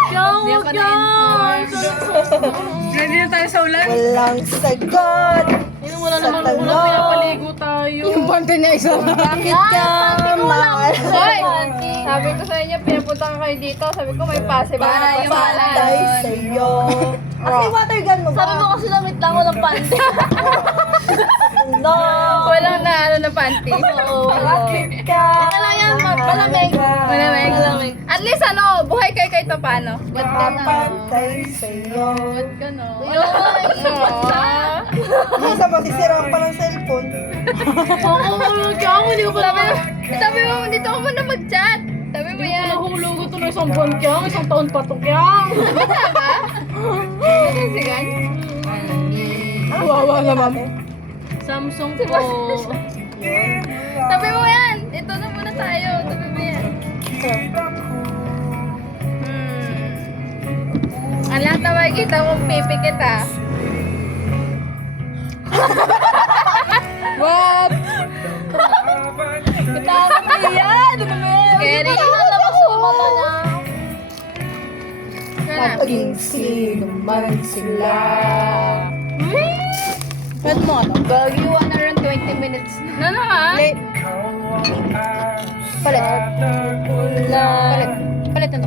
Kang! Hindi Wag ako kang! Ready na tayo sa ulan? Walang sagot! Ayun, wala naman ulang pinapaligo tayo. Yung panty niya isa. Bakit ka mahal? Hoy! Sabi ko sa inyo, pinapunta ka kayo dito. Sabi ko may pase ba? Yung Patay sa'yo. Kasi water gun mo ba? Sabi mo kasi lamit lang, walang panty. No! Walang na ano na panty. Oo, wala. Bakit ka? Wala yan, malamig. Malamig. Malamig. At least ano, buhay kayo kahit pa paano. Ba't ka na? Patay sa'yo. Ba't ka na? Ayun. Isa mo, sisiraan pa ng cellphone. Oo, wala kang! Hindi ko pa naman. Sabi mo, dito ako muna mag-chat. Sabi mo yan. Nahulog ito na isang buwan kang. Isang taon pa ito kang. Sigan? Kawawa naman. Samsung po. Sabi mo yan. Ito na muna tayo. Sabi mo yan. Ang lahat na makikita kong pipikit ah. Wap! Katama mo yan. Scary. Lalabas sa mata niya. Maging sino man sila. Ba't mo ano? Gagi 1 hour and 20 minutes. No, no ah. Palit. Palit. Palit na to.